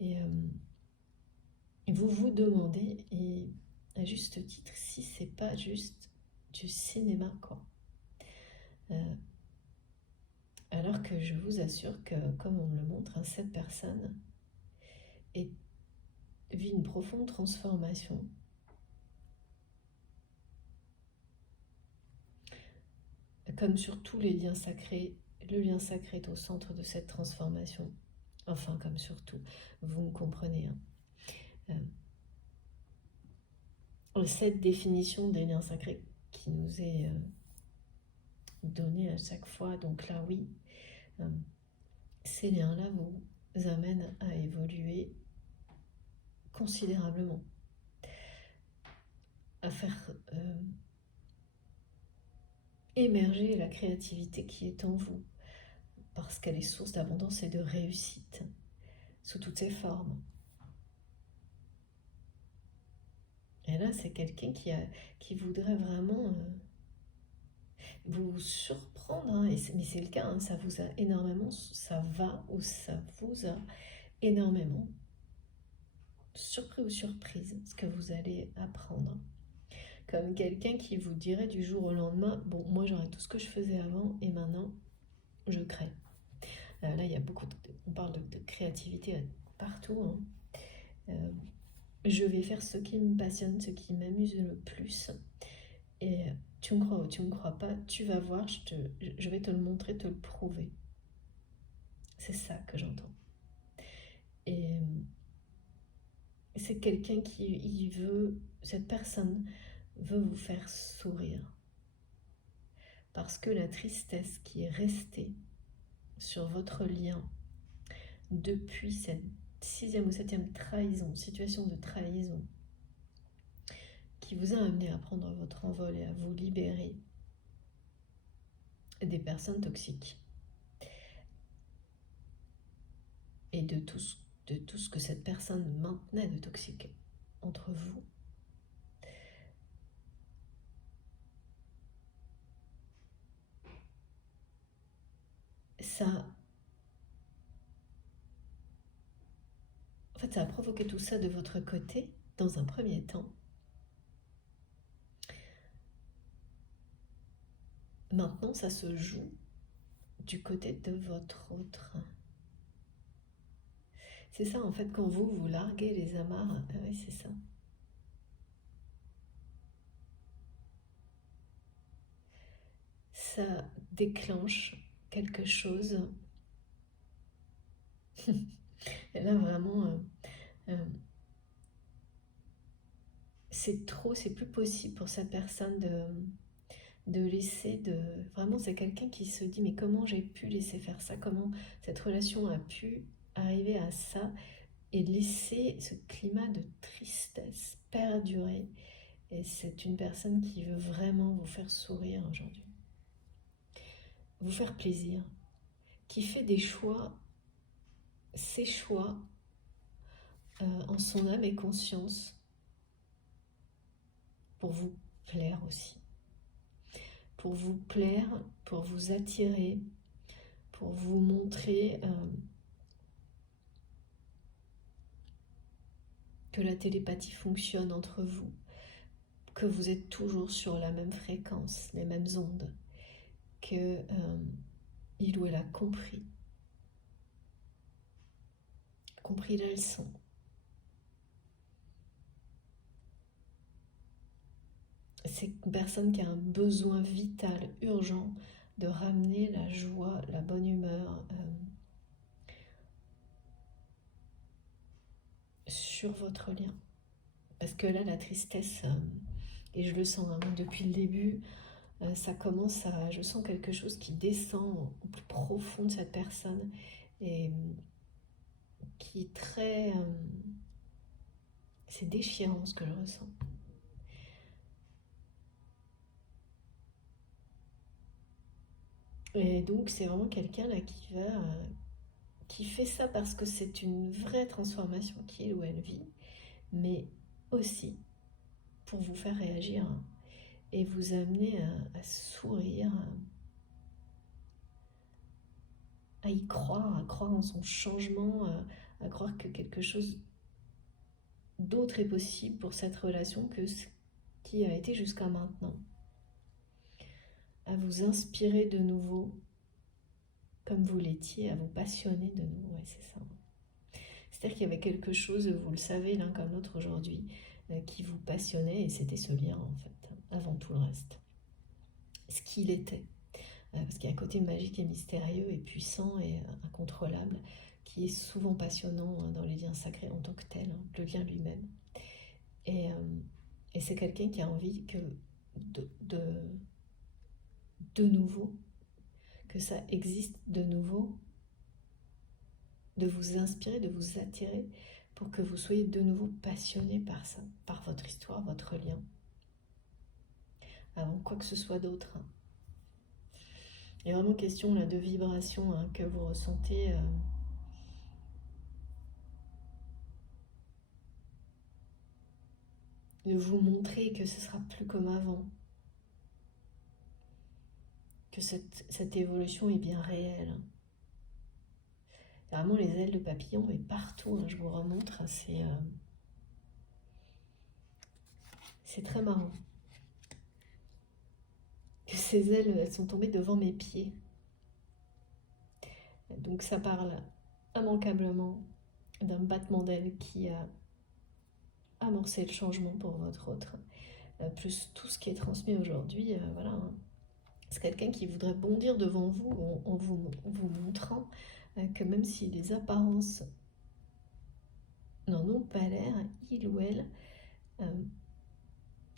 Et vous vous demandez, et à juste titre, si c'est pas juste du cinéma, quoi. Alors que je vous assure que, comme on me le montre, hein, cette personne vit une profonde transformation. Comme sur tous les liens sacrés, le lien sacré est au centre de cette transformation. Enfin, comme surtout, vous me comprenez. Hein. Cette définition des liens sacrés qui nous est donnée à chaque fois, donc là, oui, ces liens-là vous amènent à évoluer considérablement, à faire émerger la créativité qui est en vous, parce qu'elle est source d'abondance et de réussite, sous toutes ses formes. Et là, c'est quelqu'un qui voudrait vraiment vous surprendre, hein, mais c'est le cas, hein, ça vous a énormément, ça va ou ça vous a énormément surpris ou surprise ce que vous allez apprendre. Comme quelqu'un qui vous dirait du jour au lendemain, bon, moi j'aurais tout ce que je faisais avant et maintenant je crée. Là, il y a beaucoup on parle de créativité partout. Hein. Je vais faire ce qui me passionne, ce qui m'amuse le plus. Et tu me crois ou tu me crois pas, tu vas voir, je vais te le montrer, te le prouver. C'est ça que j'entends. Et c'est quelqu'un qui veut, cette personne veut vous faire sourire. Parce que la tristesse qui est restée sur votre lien depuis cette 6e ou 7e trahison, situation de trahison, qui vous a amené à prendre votre envol et à vous libérer des personnes toxiques et de tout ce que cette personne maintenait de toxique entre vous. Ça, en fait, ça a provoqué tout ça de votre côté dans un premier temps. Maintenant, ça se joue du côté de votre autre. C'est ça, en fait, quand vous larguez les amarres, oui, c'est ça. Ça déclenche quelque chose. Et là, vraiment, c'est trop, c'est plus possible pour cette personne de laisser Vraiment, c'est quelqu'un qui se dit, mais comment j'ai pu laisser faire ça? Comment cette relation a pu arriver à ça? Et laisser ce climat de tristesse perdurer. Et c'est une personne qui veut vraiment vous faire sourire aujourd'hui. Vous faire plaisir. Qui fait des choix, ses choix, en son âme et conscience, pour vous plaire aussi. Pour vous plaire, pour vous attirer, pour vous montrer que la télépathie fonctionne entre vous, que vous êtes toujours sur la même fréquence, les mêmes ondes, que il ou elle a compris la leçon. C'est une personne qui a un besoin vital, urgent, de ramener la joie, la bonne humeur sur votre lien. Parce que là, la tristesse, et je le sens vraiment depuis le début, ça commence à... Je sens quelque chose qui descend au plus profond de cette personne et qui est très... c'est déchirant ce que je ressens. Et donc, c'est vraiment quelqu'un là qui fait ça parce que c'est une vraie transformation qu'il ou elle vit, mais aussi pour vous faire réagir et vous amener à sourire, à y croire, à croire en son changement, à croire que quelque chose d'autre est possible pour cette relation que ce qui a été jusqu'à maintenant. À vous inspirer de nouveau comme vous l'étiez, à vous passionner de nouveau, ouais, c'est ça. C'est-à-dire qu'il y avait quelque chose, vous le savez l'un comme l'autre aujourd'hui, qui vous passionnait et c'était ce lien en fait, avant tout le reste. Ce qu'il était. Parce qu'il y a un côté magique et mystérieux et puissant et incontrôlable qui est souvent passionnant dans les liens sacrés en tant que tel, le lien lui-même. Et c'est quelqu'un qui a envie que de nouveau, que ça existe de nouveau, de vous inspirer, de vous attirer pour que vous soyez de nouveau passionné par ça, par votre histoire, votre lien, avant quoi que ce soit d'autre. Il y a vraiment question là de vibration que vous ressentez. De vous montrer que ce sera plus comme avant, que cette évolution est bien réelle. Il y a vraiment les ailes de papillon, mais partout, je vous remontre, c'est très marrant. Que ces ailes, elles sont tombées devant mes pieds. Donc ça parle immanquablement d'un battement d'ailes qui a amorcé le changement pour votre autre. Plus tout ce qui est transmis aujourd'hui, voilà. C'est quelqu'un qui voudrait bondir devant vous en vous montrant que même si les apparences n'en ont pas l'air, il ou elle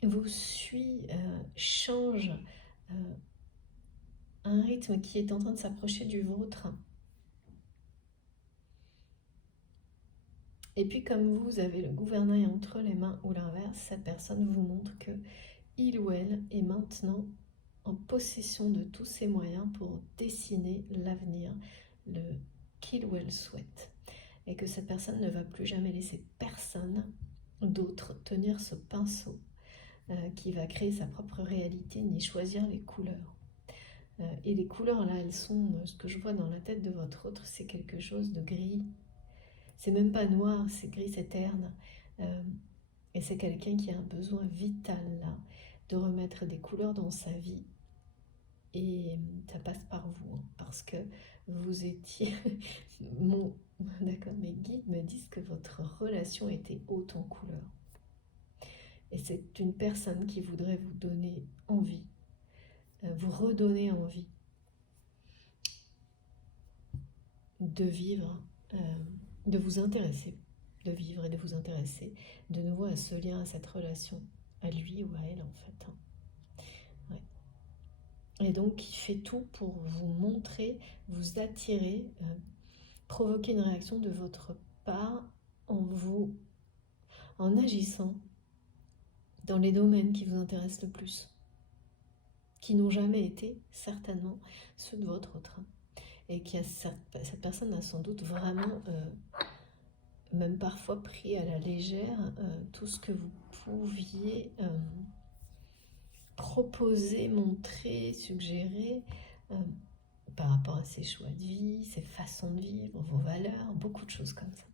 vous suit, change un rythme qui est en train de s'approcher du vôtre. Et puis comme vous avez le gouvernail entre les mains ou l'inverse, cette personne vous montre que il ou elle est maintenant en possession de tous ses moyens pour dessiner l'avenir qu'il ou elle souhaite. Et que cette personne ne va plus jamais laisser personne d'autre tenir ce pinceau qui va créer sa propre réalité ni choisir les couleurs. Et les couleurs là, elles sont, ce que je vois dans la tête de votre autre, c'est quelque chose de gris. C'est même pas noir, c'est gris, c'est terne. Et c'est quelqu'un qui a un besoin vital là, de remettre des couleurs dans sa vie. Et ça passe par vous, parce que vous étiez... D'accord, mes guides me disent que votre relation était haute en couleurs. Et c'est une personne qui voudrait vous donner envie, vous redonner envie de vivre, de vous intéresser, de vivre et de vous intéresser de nouveau à ce lien, à cette relation, à lui ou à elle en fait. Ouais. Et donc il fait tout pour vous montrer, vous attirer, provoquer une réaction de votre part en agissant dans les domaines qui vous intéressent le plus, qui n'ont jamais été certainement ceux de votre autre. Et cette personne a sans doute vraiment, même parfois pris à la légère, tout ce que vous pouviez proposer, montrer, suggérer par rapport à ses choix de vie, ses façons de vivre, vos valeurs, beaucoup de choses comme ça.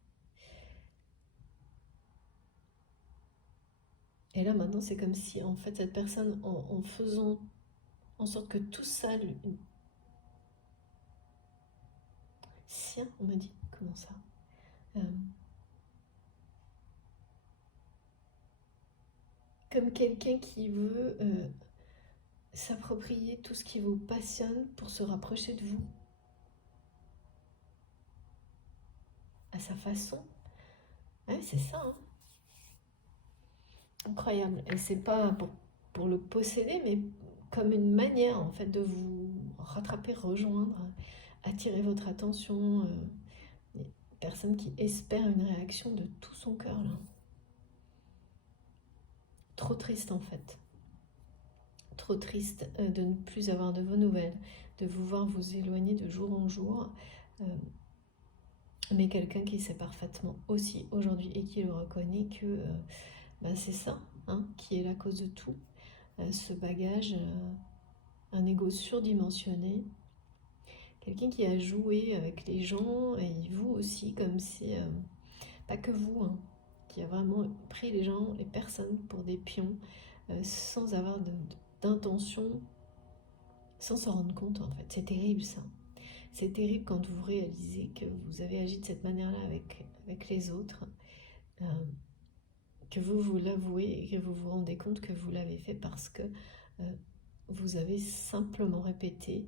Et là maintenant c'est comme si en fait cette personne en faisant en sorte que tout ça lui... Sien, on m'a dit, comment ça comme quelqu'un qui veut s'approprier tout ce qui vous passionne pour se rapprocher de vous à sa façon. Ouais, c'est ça, hein. Incroyable. Et c'est pas pour le posséder, mais comme une manière en fait de vous rattraper, rejoindre, attirer votre attention. Des personnes qui espèrent une réaction de tout son cœur là. Trop triste en fait. Trop triste de ne plus avoir de vos nouvelles, de vous voir vous éloigner de jour en jour. Mais quelqu'un qui sait parfaitement aussi aujourd'hui et qui le reconnaît que c'est ça qui est la cause de tout. Ce bagage, un ego surdimensionné, quelqu'un qui a joué avec les gens et vous aussi, comme si, pas que vous, qui a vraiment pris les gens, les personnes pour des pions sans avoir d'intention, sans s'en rendre compte en fait. C'est terrible ça. C'est terrible quand vous réalisez que vous avez agi de cette manière-là avec les autres, que vous vous l'avouez et que vous vous rendez compte que vous l'avez fait parce que vous avez simplement répété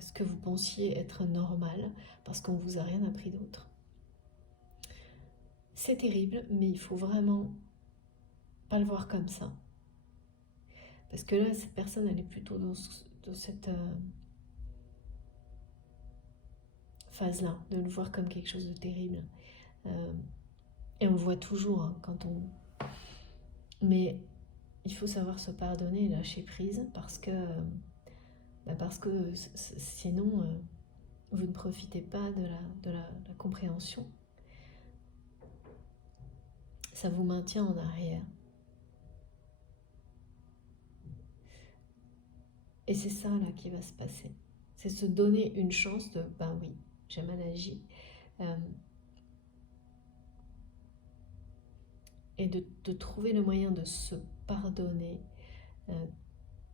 ce que vous pensiez être normal parce qu'on ne vous a rien appris d'autre. C'est terrible, mais il faut vraiment pas le voir comme ça. Parce que là, cette personne, elle est plutôt dans cette phase-là, de le voir comme quelque chose de terrible. Et on le voit toujours quand on... Mais il faut savoir se pardonner et lâcher prise parce que sinon, vous ne profitez pas de la compréhension. Ça vous maintient en arrière. Et c'est ça là qui va se passer. C'est se donner une chance de, ben oui, j'ai mal agi. Et de trouver le moyen de se pardonner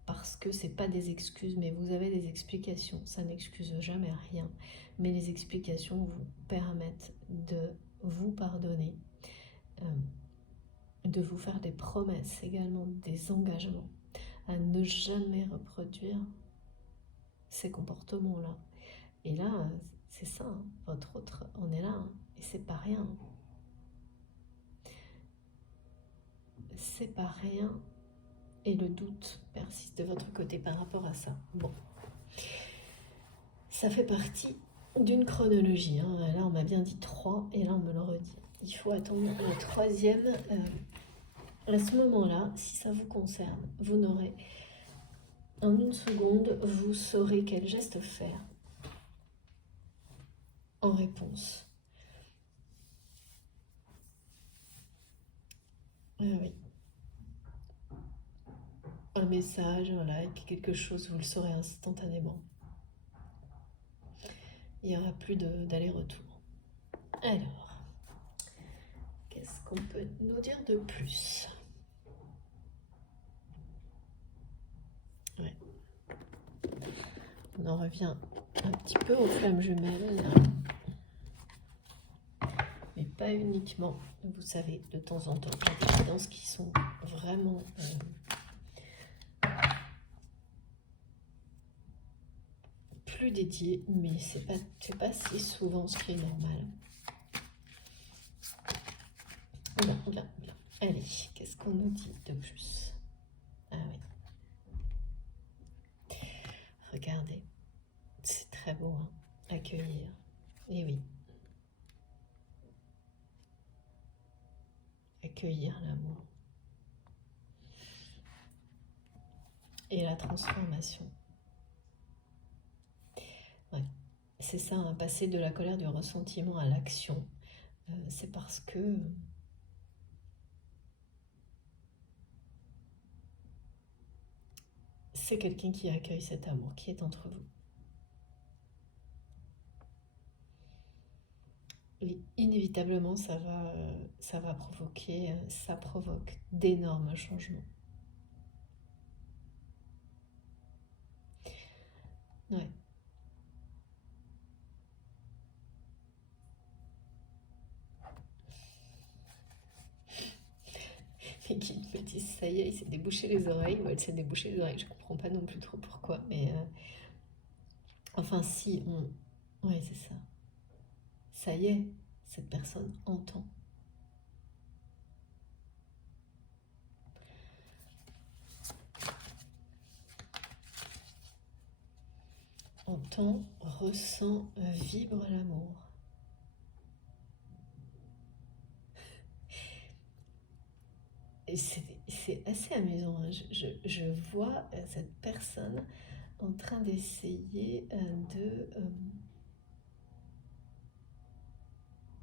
parce que c'est pas des excuses, mais vous avez des explications. Ça n'excuse jamais rien, mais les explications vous permettent de vous pardonner, de vous faire des promesses également, des engagements à ne jamais reproduire ces comportements-là. Et là, c'est ça, votre autre, on est là, et c'est pas rien. C'est pas rien, et le doute persiste de votre côté par rapport à ça. Bon, ça fait partie d'une chronologie. Là, on m'a bien dit 3, et là, on me le redit. Il faut attendre la 3e. À ce moment-là, si ça vous concerne, vous n'aurez en une seconde, vous saurez quel geste faire en réponse. Oui. Un message, un like, quelque chose, vous le saurez instantanément. Il n'y aura plus d'aller-retour. Alors, qu'est-ce qu'on peut nous dire de plus? Ouais. On en revient un petit peu aux flammes jumelles. Mais pas uniquement. Vous savez, de temps en temps, il y a des guidances qui sont vraiment... plus dédiées, mais c'est pas si souvent ce qui est normal. Bien. Allez, qu'est-ce qu'on nous dit de plus? Ah oui. Regardez, c'est très beau, hein? Accueillir. Et oui. Accueillir l'amour. Et la transformation. Ouais. C'est ça, hein, passer de la colère, du ressentiment à l'action. C'est parce que c'est quelqu'un qui accueille cet amour qui est entre vous. Et inévitablement, ça va provoquer, ça provoque d'énormes changements. Ouais. Et qui me disent, ça y est, il s'est débouché les oreilles, ou elle s'est débouché les oreilles, je comprends pas non plus trop pourquoi, mais enfin si, ouais, c'est ça. Ça y est, cette personne entend. Entend, ressent, vibre l'amour. Et c'est assez amusant, hein. Je vois cette personne en train d'essayer de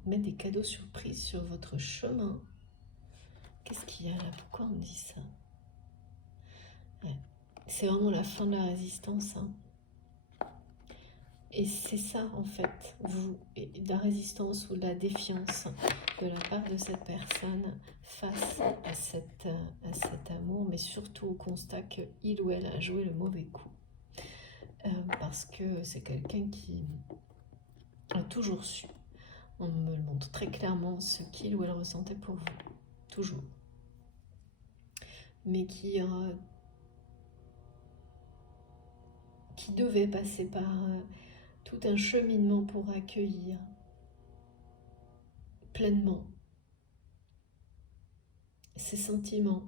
mettre des cadeaux surprises sur votre chemin. Qu'est-ce qu'il y a là? Pourquoi on me dit ça? Ouais. C'est vraiment la fin de la résistance, hein. Et c'est ça, en fait, de la résistance ou de la défiance de la part de cette personne face à cet amour, mais surtout au constat qu'il ou elle a joué le mauvais coup. Parce que c'est quelqu'un qui a toujours su, on me le montre très clairement, ce qu'il ou elle ressentait pour vous, toujours. Mais qui qui devait passer par tout un cheminement pour accueillir pleinement ses sentiments.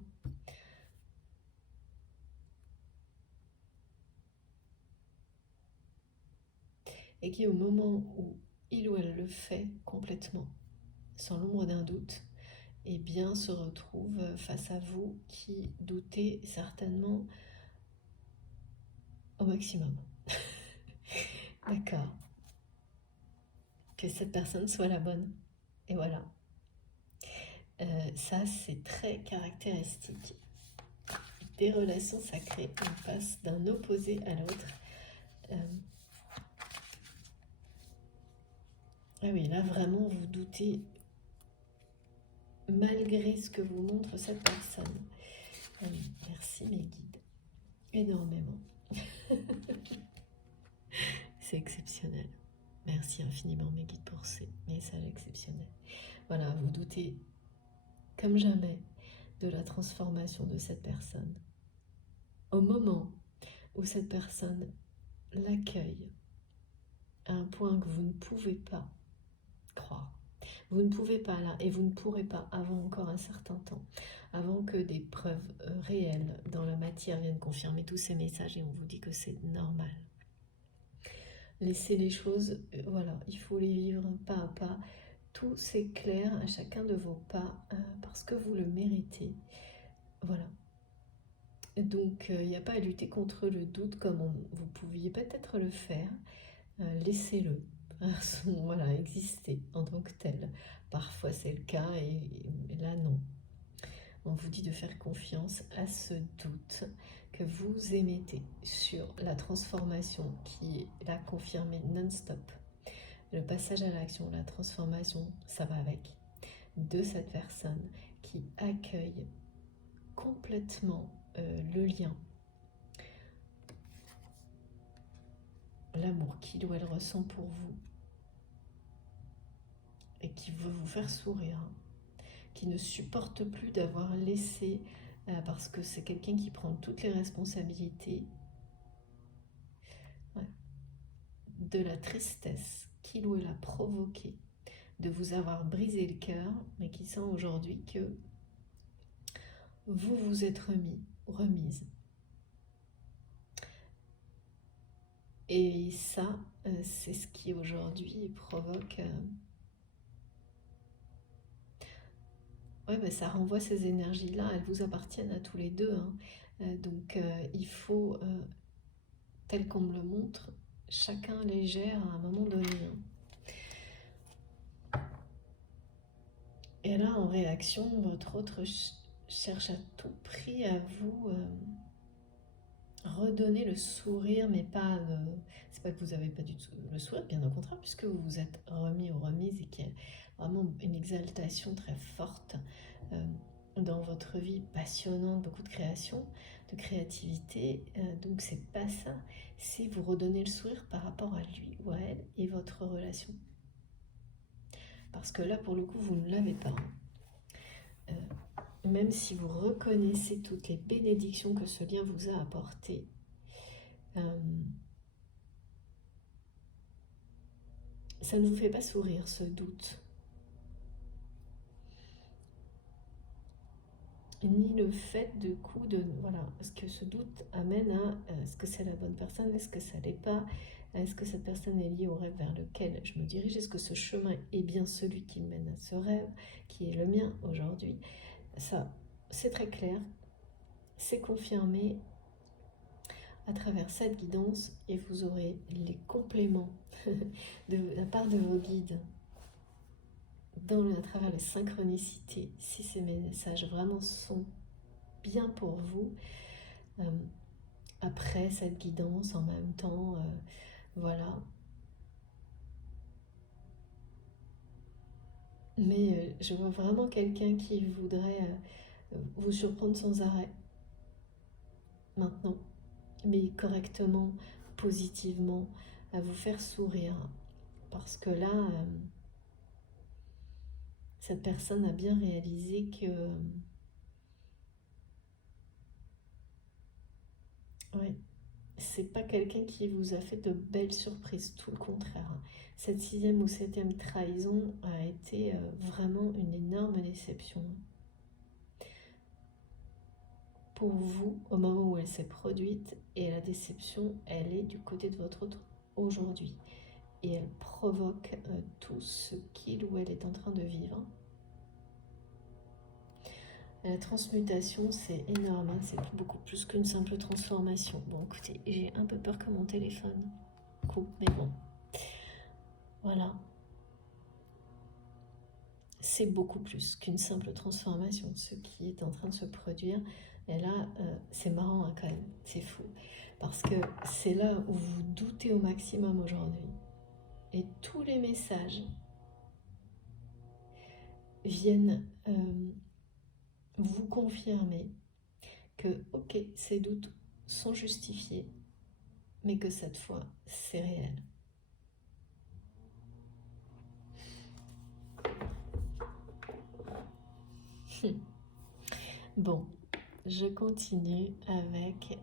Et qui au moment où il ou elle le fait complètement, sans l'ombre d'un doute, eh bien se retrouve face à vous qui doutez certainement au maximum. D'accord. Que cette personne soit la bonne. Et voilà. Ça, c'est très caractéristique des relations sacrées. On passe d'un opposé à l'autre. Ah oui, là, vraiment, vous doutez malgré ce que vous montre cette personne. Merci mes guides. Énormément. C'est exceptionnel. Merci infiniment mes guides pour ces messages exceptionnels. Voilà, vous doutez comme jamais de la transformation de cette personne. Au moment où cette personne l'accueille à un point que vous ne pouvez pas croire. Vous ne pouvez pas là et vous ne pourrez pas avant encore un certain temps, avant que des preuves réelles dans la matière viennent confirmer tous ces messages et on vous dit que c'est normal. Laissez les choses, voilà, il faut les vivre pas à pas. Tout s'éclaire à chacun de vos pas parce que vous le méritez. Voilà. Donc, il n'y a pas à lutter contre le doute comme vous pouviez peut-être le faire. Laissez-le. Voilà, exister en tant que tel. Parfois c'est le cas et là non. On vous dit de faire confiance à ce doute que vous émettez sur la transformation qui est là confirmée non-stop. Le passage à l'action, la transformation, ça va avec, de cette personne qui accueille complètement le lien, l'amour qu'il ou elle ressent pour vous et qui veut vous faire sourire, qui ne supporte plus d'avoir laissé, parce que c'est quelqu'un qui prend toutes les responsabilités, de la tristesse qu'il ou elle a provoquée, de vous avoir brisé le cœur, mais qui sent aujourd'hui que vous vous êtes remis, remise. Et ça, c'est ce qui aujourd'hui provoque... ça renvoie ces énergies-là, elles vous appartiennent à tous les deux. Donc il faut, tel qu'on me le montre, chacun les gère à un moment donné. Et là, en réaction, votre autre cherche à tout prix à vous redonner le sourire, mais pas... c'est pas que vous n'avez pas du tout le sourire, bien au contraire, puisque vous vous êtes remis ou remise et qu'il y a vraiment une exaltation très forte dans votre vie passionnante, beaucoup de création, de créativité. Donc c'est pas ça, c'est vous redonner le sourire par rapport à lui ou à elle et votre relation. Parce que là, pour le coup, vous ne l'avez pas. Même si vous reconnaissez toutes les bénédictions que ce lien vous a apportées, ça ne vous fait pas sourire, ce doute. Ni le fait de coup de... Voilà, est-ce que ce doute amène à... Est-ce que c'est la bonne personne? Est-ce que ça l'est pas? Est-ce que cette personne est liée au rêve vers lequel je me dirige? Est-ce que ce chemin est bien celui qui mène à ce rêve, qui est le mien aujourd'hui? Ça, c'est très clair, c'est confirmé à travers cette guidance et vous aurez les compléments de la part de vos guides à travers les synchronicités, si ces messages vraiment sont bien pour vous. Après cette guidance, en même temps, voilà. Mais je vois vraiment quelqu'un qui voudrait vous surprendre sans arrêt, maintenant, mais correctement, positivement, à vous faire sourire. Parce que là, cette personne a bien réalisé que... ouais, c'est pas quelqu'un qui vous a fait de belles surprises, tout le contraire. Cette 6e ou 7e trahison a été vraiment une énorme déception pour vous au moment où elle s'est produite, et la déception, elle est du côté de votre autre aujourd'hui. Et elle provoque tout ce qu'il ou elle est en train de vivre. La transmutation, c'est énorme, hein, c'est beaucoup plus qu'une simple transformation. Bon, écoutez, j'ai un peu peur que mon téléphone coupe, mais bon, voilà. C'est beaucoup plus qu'une simple transformation, ce qui est en train de se produire. Et là, c'est marrant hein, quand même, c'est fou. Parce que c'est là où vous doutez au maximum aujourd'hui. Et tous les messages viennent vous confirmer que, ok, ces doutes sont justifiés, mais que cette fois, c'est réel. Bon, je continue avec,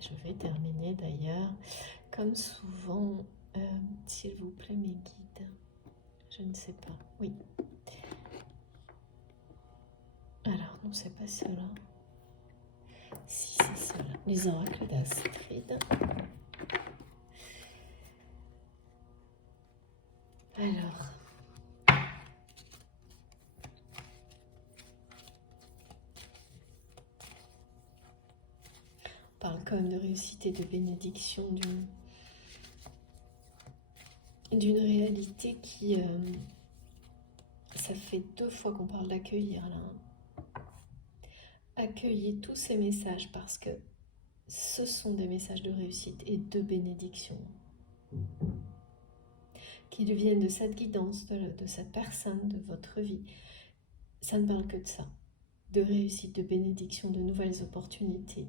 je vais terminer d'ailleurs, comme souvent, s'il vous plaît mes guides, je ne sais pas, oui. Alors non, c'est pas cela. Si c'est cela, les oracles d'Astrid. Alors, on parle quand même de réussite et de bénédiction, d'une réalité qui, ça fait 2 fois qu'on parle d'accueillir là. Accueillez tous ces messages parce que ce sont des messages de réussite et de bénédiction. Qu'ils viennent de cette guidance, de cette personne, de votre vie. Ça ne parle que de ça. De réussite, de bénédiction, de nouvelles opportunités,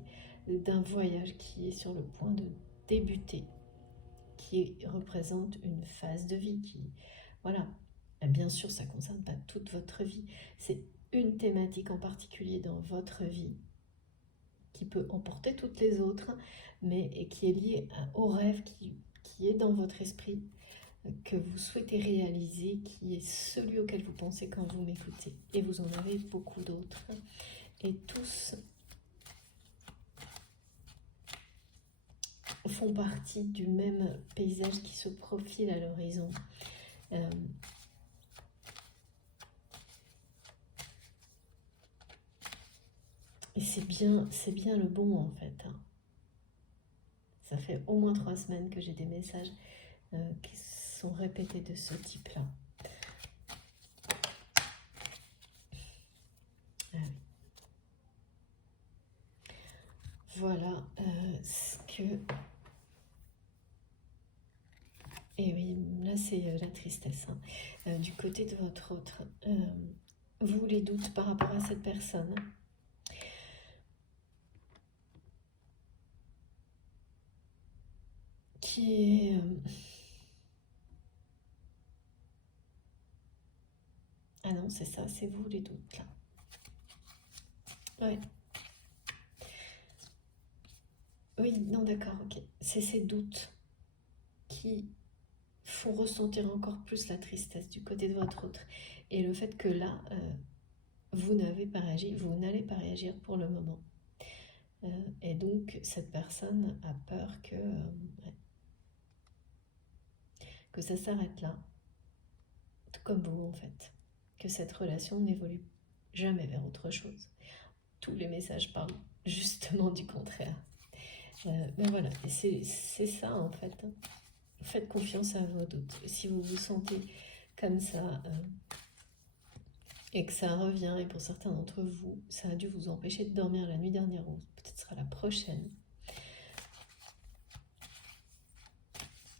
d'un voyage qui est sur le point de débuter, qui représente une phase de vie qui, voilà, bien sûr ça ne concerne pas toute votre vie, c'est une thématique en particulier dans votre vie qui peut emporter toutes les autres, mais qui est liée au rêve qui est dans votre esprit, que vous souhaitez réaliser, qui est celui auquel vous pensez quand vous m'écoutez. Et vous en avez beaucoup d'autres. Et tous font partie du même paysage qui se profile à l'horizon. Et c'est bien le bon en fait. Ça fait au moins 3 semaines que j'ai des messages qui sont répétés de ce type-là. Voilà ce que... Et oui, là c'est la tristesse. Hein. Du côté de votre autre, vous les doutes par rapport à cette personne. Qui est... Ah non, c'est ça, c'est vous les doutes là. Ouais. Oui, non, d'accord, ok. C'est ces doutes qui font ressentir encore plus la tristesse du côté de votre autre. Et le fait que là, vous n'avez pas réagi, vous n'allez pas réagir pour le moment. Et donc, cette personne a peur que ça s'arrête là, tout comme vous en fait. Que cette relation n'évolue jamais vers autre chose. Tous les messages parlent justement du contraire. Mais voilà, c'est ça en fait. Faites confiance à vos doutes. Si vous vous sentez comme ça et que ça revient, et pour certains d'entre vous, ça a dû vous empêcher de dormir la nuit dernière, ou peut-être sera la prochaine,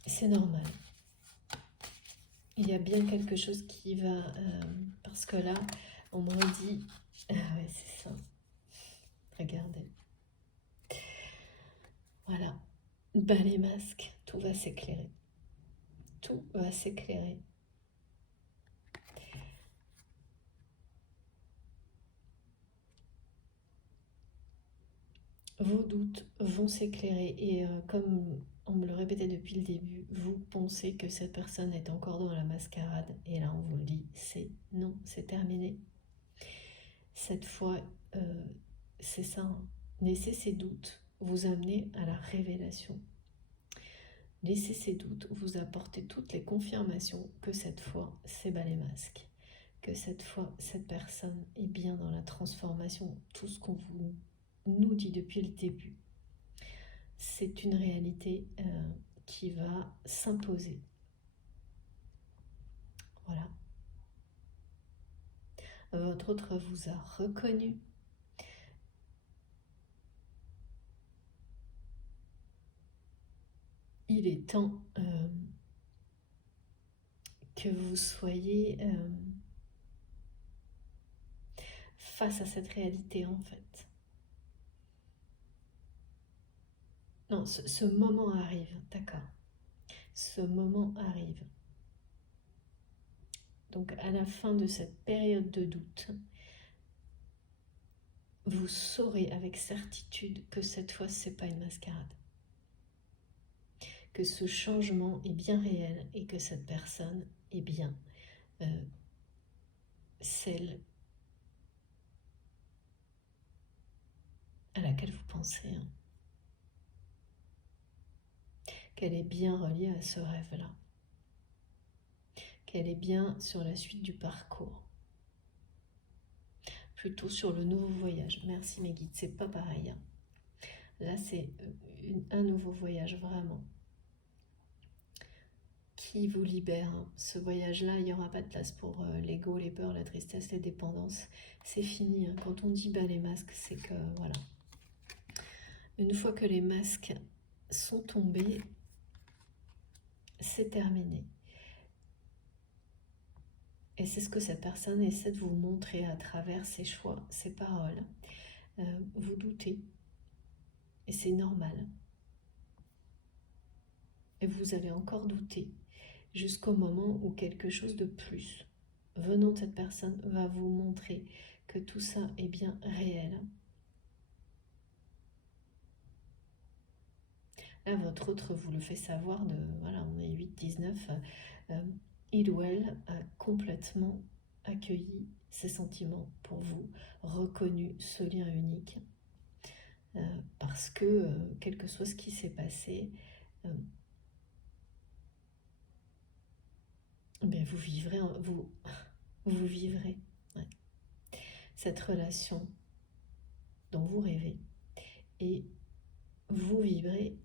c'est normal. Il y a bien quelque chose qui va... parce que là, on me redit... Ah ouais, c'est ça. Regardez. Voilà. Ben, les masques, tout va s'éclairer. Tout va s'éclairer. vos doutes vont s'éclairer et comme on me le répétait depuis le début, vous pensez que cette personne est encore dans la mascarade et là on vous le dit, c'est non, c'est terminé. Cette fois, c'est ça, hein. Laissez ces doutes vous amener à la révélation. Laissez ces doutes vous apporter toutes les confirmations que cette fois, c'est bas les masques. Que cette fois, cette personne est bien dans la transformation. Tout ce qu'on nous dit depuis le début, c'est une réalité qui va s'imposer. Voilà. Votre autre vous a reconnu. Il est temps que vous soyez face à cette réalité en fait. Non, ce moment arrive, d'accord. Ce moment arrive. Donc à la fin de cette période de doute, vous saurez avec certitude que cette fois, ce n'est pas une mascarade. Que ce changement est bien réel et que cette personne est bien celle à laquelle vous pensez. Hein. Qu'elle est bien reliée à ce rêve-là. Qu'elle est bien sur la suite du parcours. Plutôt sur le nouveau voyage. Merci mes guides, c'est pas pareil. Hein. Là, c'est un nouveau voyage, vraiment. Qui vous libère. Hein. Ce voyage-là, il n'y aura pas de place pour l'ego, les peurs, la tristesse, les dépendances. C'est fini. Hein. Quand on dit bas les masques, c'est que, voilà. Une fois que les masques sont tombés, c'est terminé. Et c'est ce que cette personne essaie de vous montrer à travers ses choix, ses paroles. Vous doutez. Et c'est normal. Et vous allez encore douter jusqu'au moment où quelque chose de plus venant de cette personne va vous montrer que tout ça est bien réel. Là, votre autre vous le fait savoir, voilà, on est 8, 19, il ou elle a complètement accueilli ses sentiments pour vous, reconnu ce lien unique, parce que, quel que soit ce qui s'est passé, bien vous vivrez, vous vivrez ouais, cette relation dont vous rêvez, et vous vivrez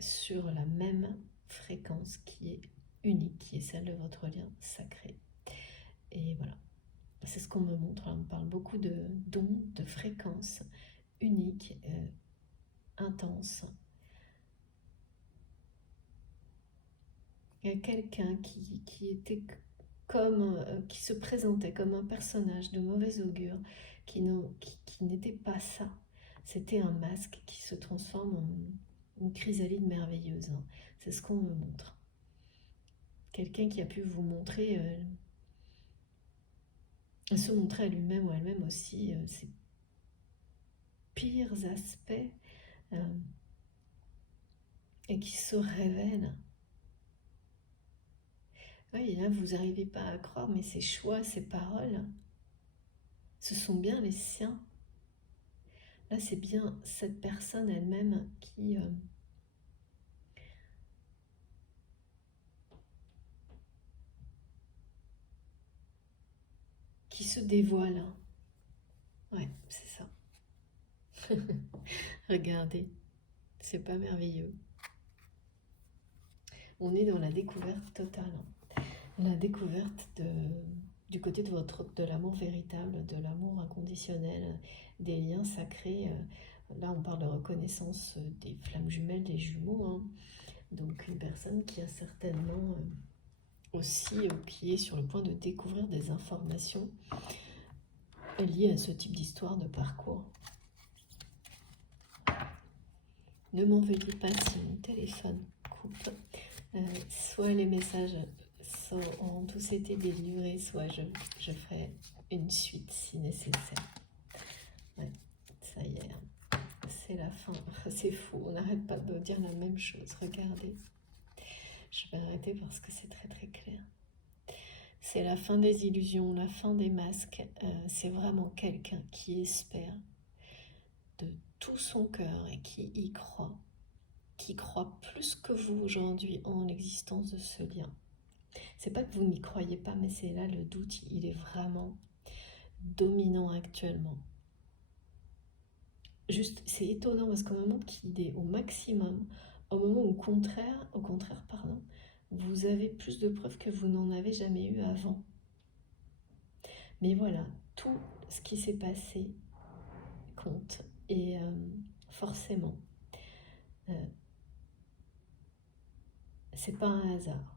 sur la même fréquence qui est unique, qui est celle de votre lien sacré. Et voilà, c'est ce qu'on me montre. On me parle beaucoup de dons, de fréquences uniques, intenses. Il y a quelqu'un qui était comme, qui se présentait comme un personnage de mauvais augure, qui n'était pas ça. C'était un masque qui se transforme en une chrysalide merveilleuse. Hein. C'est ce qu'on me montre. Quelqu'un qui a pu vous montrer, se montrer à lui-même ou à elle-même aussi ses pires aspects et qui se révèle. Oui, là, vous n'arrivez pas à croire, mais ces choix, ces paroles, ce sont bien les siens. Là, c'est bien cette personne elle-même qui se dévoile. Ouais, c'est ça. Regardez, c'est pas merveilleux. On est dans la découverte totale. La découverte du côté de l'amour véritable, de l'amour inconditionnel, des liens sacrés. Là, on parle de reconnaissance des flammes jumelles, des jumeaux. Hein. Donc, une personne qui a certainement aussi, qui est sur le point de découvrir des informations liées à ce type d'histoire, de parcours. Ne m'en veuillez pas si mon téléphone coupe. Soit les messages auront tous été délivrés, soit je ferai une suite si nécessaire. Ouais, ça y est, c'est la fin. C'est faux, on n'arrête pas de dire la même chose. Regardez, je vais arrêter parce que c'est très très clair. C'est la fin des illusions, la fin des masques. C'est vraiment quelqu'un qui espère de tout son cœur et qui y croit, qui croit plus que vous aujourd'hui en l'existence de ce lien. C'est pas que vous n'y croyez pas, mais c'est là le doute, il est vraiment dominant actuellement. Juste, c'est étonnant parce qu'au moment qu'il est au maximum, au moment où au contraire, pardon, vous avez plus de preuves que vous n'en avez jamais eu avant. Mais voilà, tout ce qui s'est passé compte. Et forcément, c'est pas un hasard.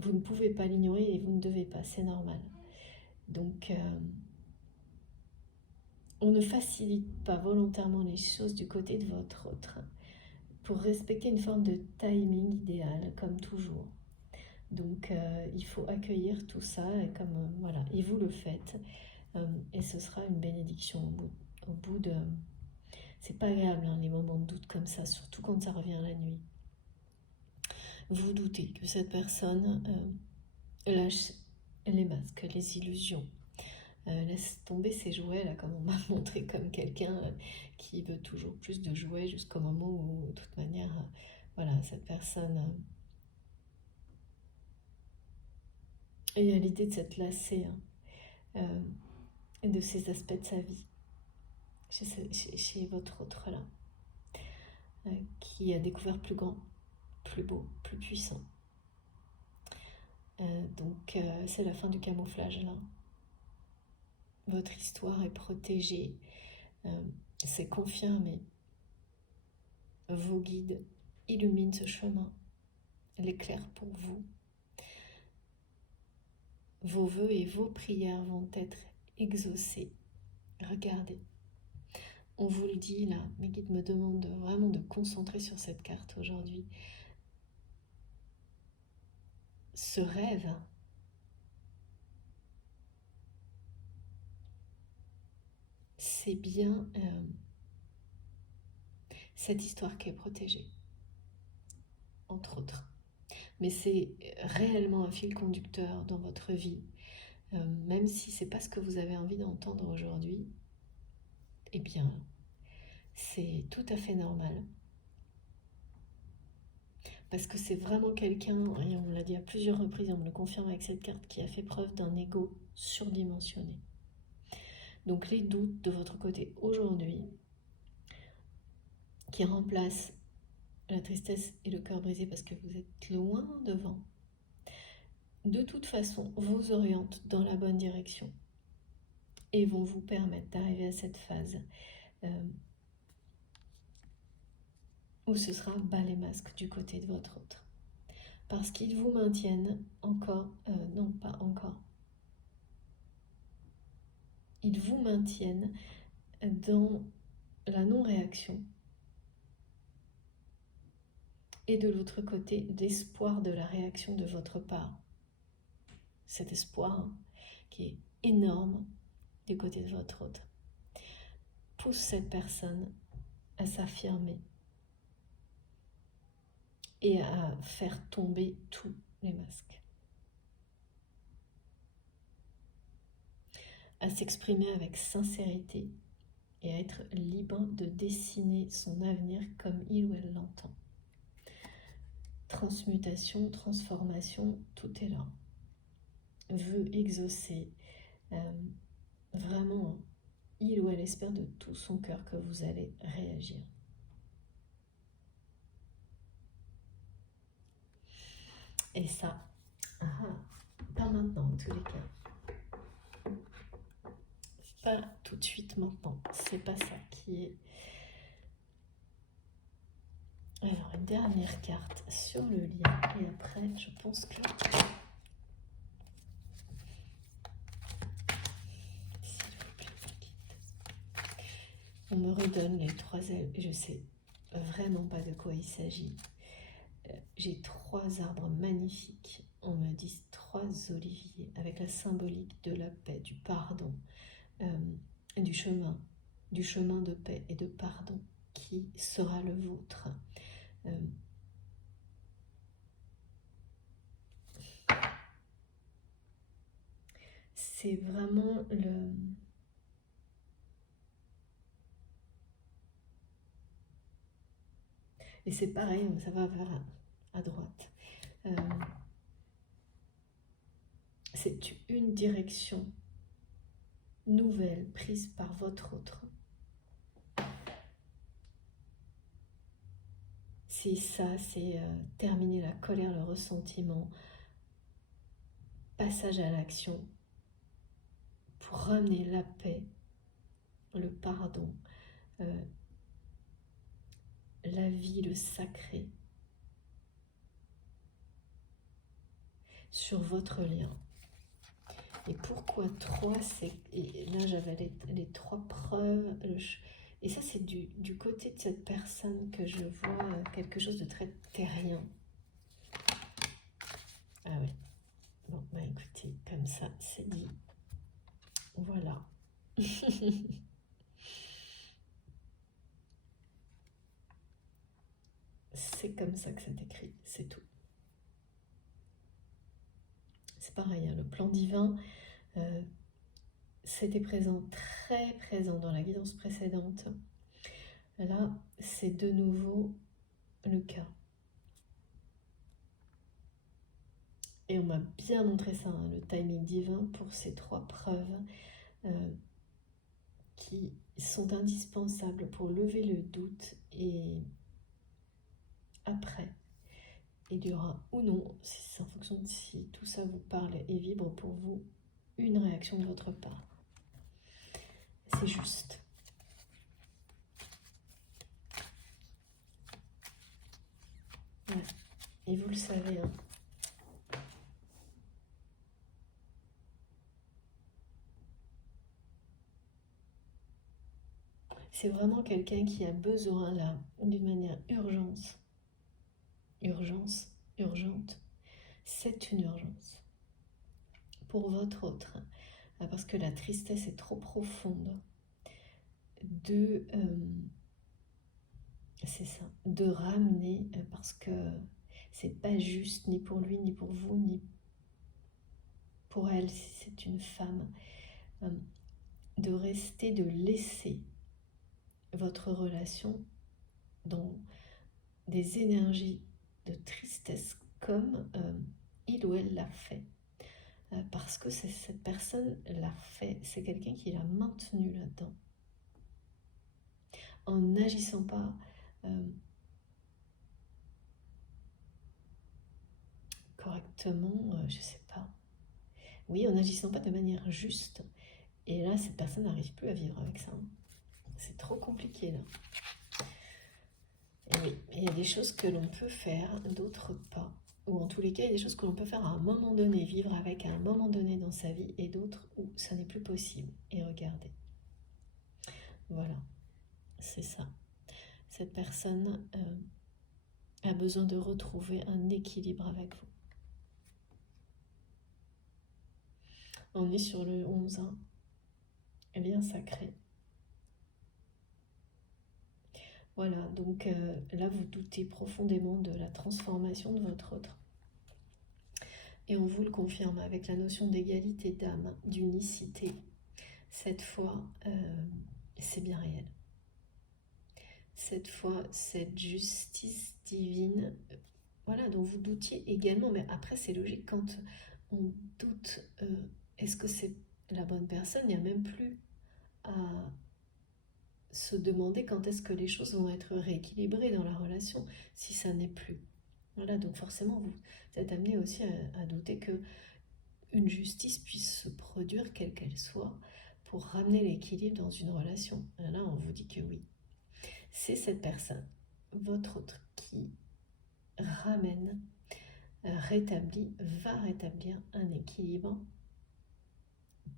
Vous ne pouvez pas l'ignorer et vous ne devez pas, c'est normal. Donc, on ne facilite pas volontairement les choses du côté de votre autre pour respecter une forme de timing idéal, comme toujours. Donc, il faut accueillir tout ça et comme voilà, et vous le faites, et ce sera une bénédiction au bout de. C'est pas agréable hein, les moments de doute comme ça, surtout quand ça revient la nuit. Vous doutez que cette personne lâche les masques, les illusions, laisse tomber ses jouets, là, comme on m'a montré, comme quelqu'un qui veut toujours plus de jouets jusqu'au moment où, de toute manière, voilà, cette personne et à l'idée de s'être lassée de ces aspects de sa vie, chez votre autre là, qui a découvert plus grand, plus beau, plus puissant. Donc c'est la fin du camouflage là. Votre histoire est protégée, c'est confirmé. Vos guides illuminent ce chemin, l'éclairent pour vous. Vos vœux et vos prières vont être exaucés. Regardez, on vous le dit là, mes guides me demandent vraiment de concentrer sur cette carte aujourd'hui. Ce rêve, c'est bien cette histoire qui est protégée, entre autres. Mais c'est réellement un fil conducteur dans votre vie, même si c'est pas ce que vous avez envie d'entendre aujourd'hui, eh bien, c'est tout à fait normal. Parce que c'est vraiment quelqu'un, et on me l'a dit à plusieurs reprises, on me le confirme avec cette carte, qui a fait preuve d'un ego surdimensionné. Donc les doutes de votre côté aujourd'hui, qui remplacent la tristesse et le cœur brisé parce que vous êtes loin devant, de toute façon, vous orientent dans la bonne direction et vont vous permettre d'arriver à cette phase où ce sera bas les masques du côté de votre autre. Parce qu'ils vous maintiennent encore, non pas encore, ils vous maintiennent dans la non-réaction et de l'autre côté, l'espoir de la réaction de votre part. Cet espoir qui est énorme du côté de votre autre pousse cette personne à s'affirmer et à faire tomber tous les masques, à s'exprimer avec sincérité et à être libre de dessiner son avenir comme il ou elle l'entend. Transmutation, transformation, tout est là. Veut exaucer, vraiment, il ou elle espère de tout son cœur que vous allez réagir. Et ça, pas maintenant en tous les cas. Pas tout de suite maintenant. C'est pas ça qui est. Alors, une dernière carte sur le lien. Et après, je pense que. S'il vous plaît, on me redonne les 3 ailes. Je sais vraiment pas de quoi il s'agit. J'ai 3 arbres magnifiques. On me dit 3 oliviers avec la symbolique de la paix, du pardon. du chemin de paix et de pardon qui sera le vôtre. C'est vraiment le... Et c'est pareil, ça va vers à droite. C'est une direction nouvelle prise par votre autre. Si ça, c'est terminer la colère, le ressentiment, passage à l'action pour ramener la paix, le pardon, la vie, le sacré sur votre lien. Et pourquoi 3, et là j'avais les 3 preuves, et ça c'est du côté de cette personne que je vois quelque chose de très terrien. Ah oui, bon bah écoutez, comme ça c'est dit, voilà. C'est comme ça que c'est écrit, c'est tout. C'est pareil, hein, le plan divin, c'était présent, très présent dans la guidance précédente. Là, c'est de nouveau le cas. Et on m'a bien montré ça, hein, le timing divin pour ces 3 preuves qui sont indispensables pour lever le doute. Et après, il y aura ou non, c'est en fonction de si tout ça vous parle et vibre pour vous, une réaction de votre part. C'est juste. Ouais. Et vous le savez, hein. C'est vraiment quelqu'un qui a besoin, là, d'une manière urgente, urgente, c'est une urgence pour votre autre, parce que la tristesse est trop profonde, c'est ça, de ramener, parce que c'est pas juste ni pour lui, ni pour vous, ni pour elle, si c'est une femme, de rester, de laisser votre relation dans des énergies de tristesse comme il ou elle l'a fait. Parce que cette personne l'a fait, c'est quelqu'un qui l'a maintenu là-dedans. En n'agissant pas correctement, je sais pas. Oui, en n'agissant pas de manière juste. Et là, cette personne n'arrive plus à vivre avec ça. C'est trop compliqué là. Et oui, il y a des choses que l'on peut faire, d'autres pas. Ou en tous les cas, il y a des choses que l'on peut faire à un moment donné, vivre avec à un moment donné dans sa vie, et d'autres où ça n'est plus possible. Et regardez. Voilà, c'est ça. Cette personne a besoin de retrouver un équilibre avec vous. On est sur le 11, hein. Lien sacré. Voilà, donc là, vous doutez profondément de la transformation de votre autre. Et on vous le confirme avec la notion d'égalité d'âme, d'unicité. Cette fois, c'est bien réel. Cette fois, cette justice divine, voilà, dont vous doutiez également. Mais après, c'est logique, quand on doute, est-ce que c'est la bonne personne? Il n'y a même plus à se demander quand est-ce que les choses vont être rééquilibrées dans la relation, si ça n'est plus. Voilà, donc forcément, vous êtes amené aussi à douter que une justice puisse se produire, quelle qu'elle soit, pour ramener l'équilibre dans une relation. Là, on vous dit que oui. C'est cette personne, votre autre, qui ramène, rétablit, va rétablir un équilibre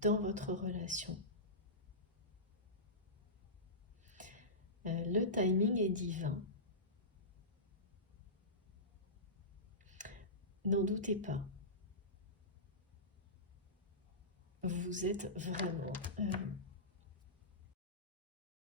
dans votre relation. Le timing est divin. N'en doutez pas. Vous êtes vraiment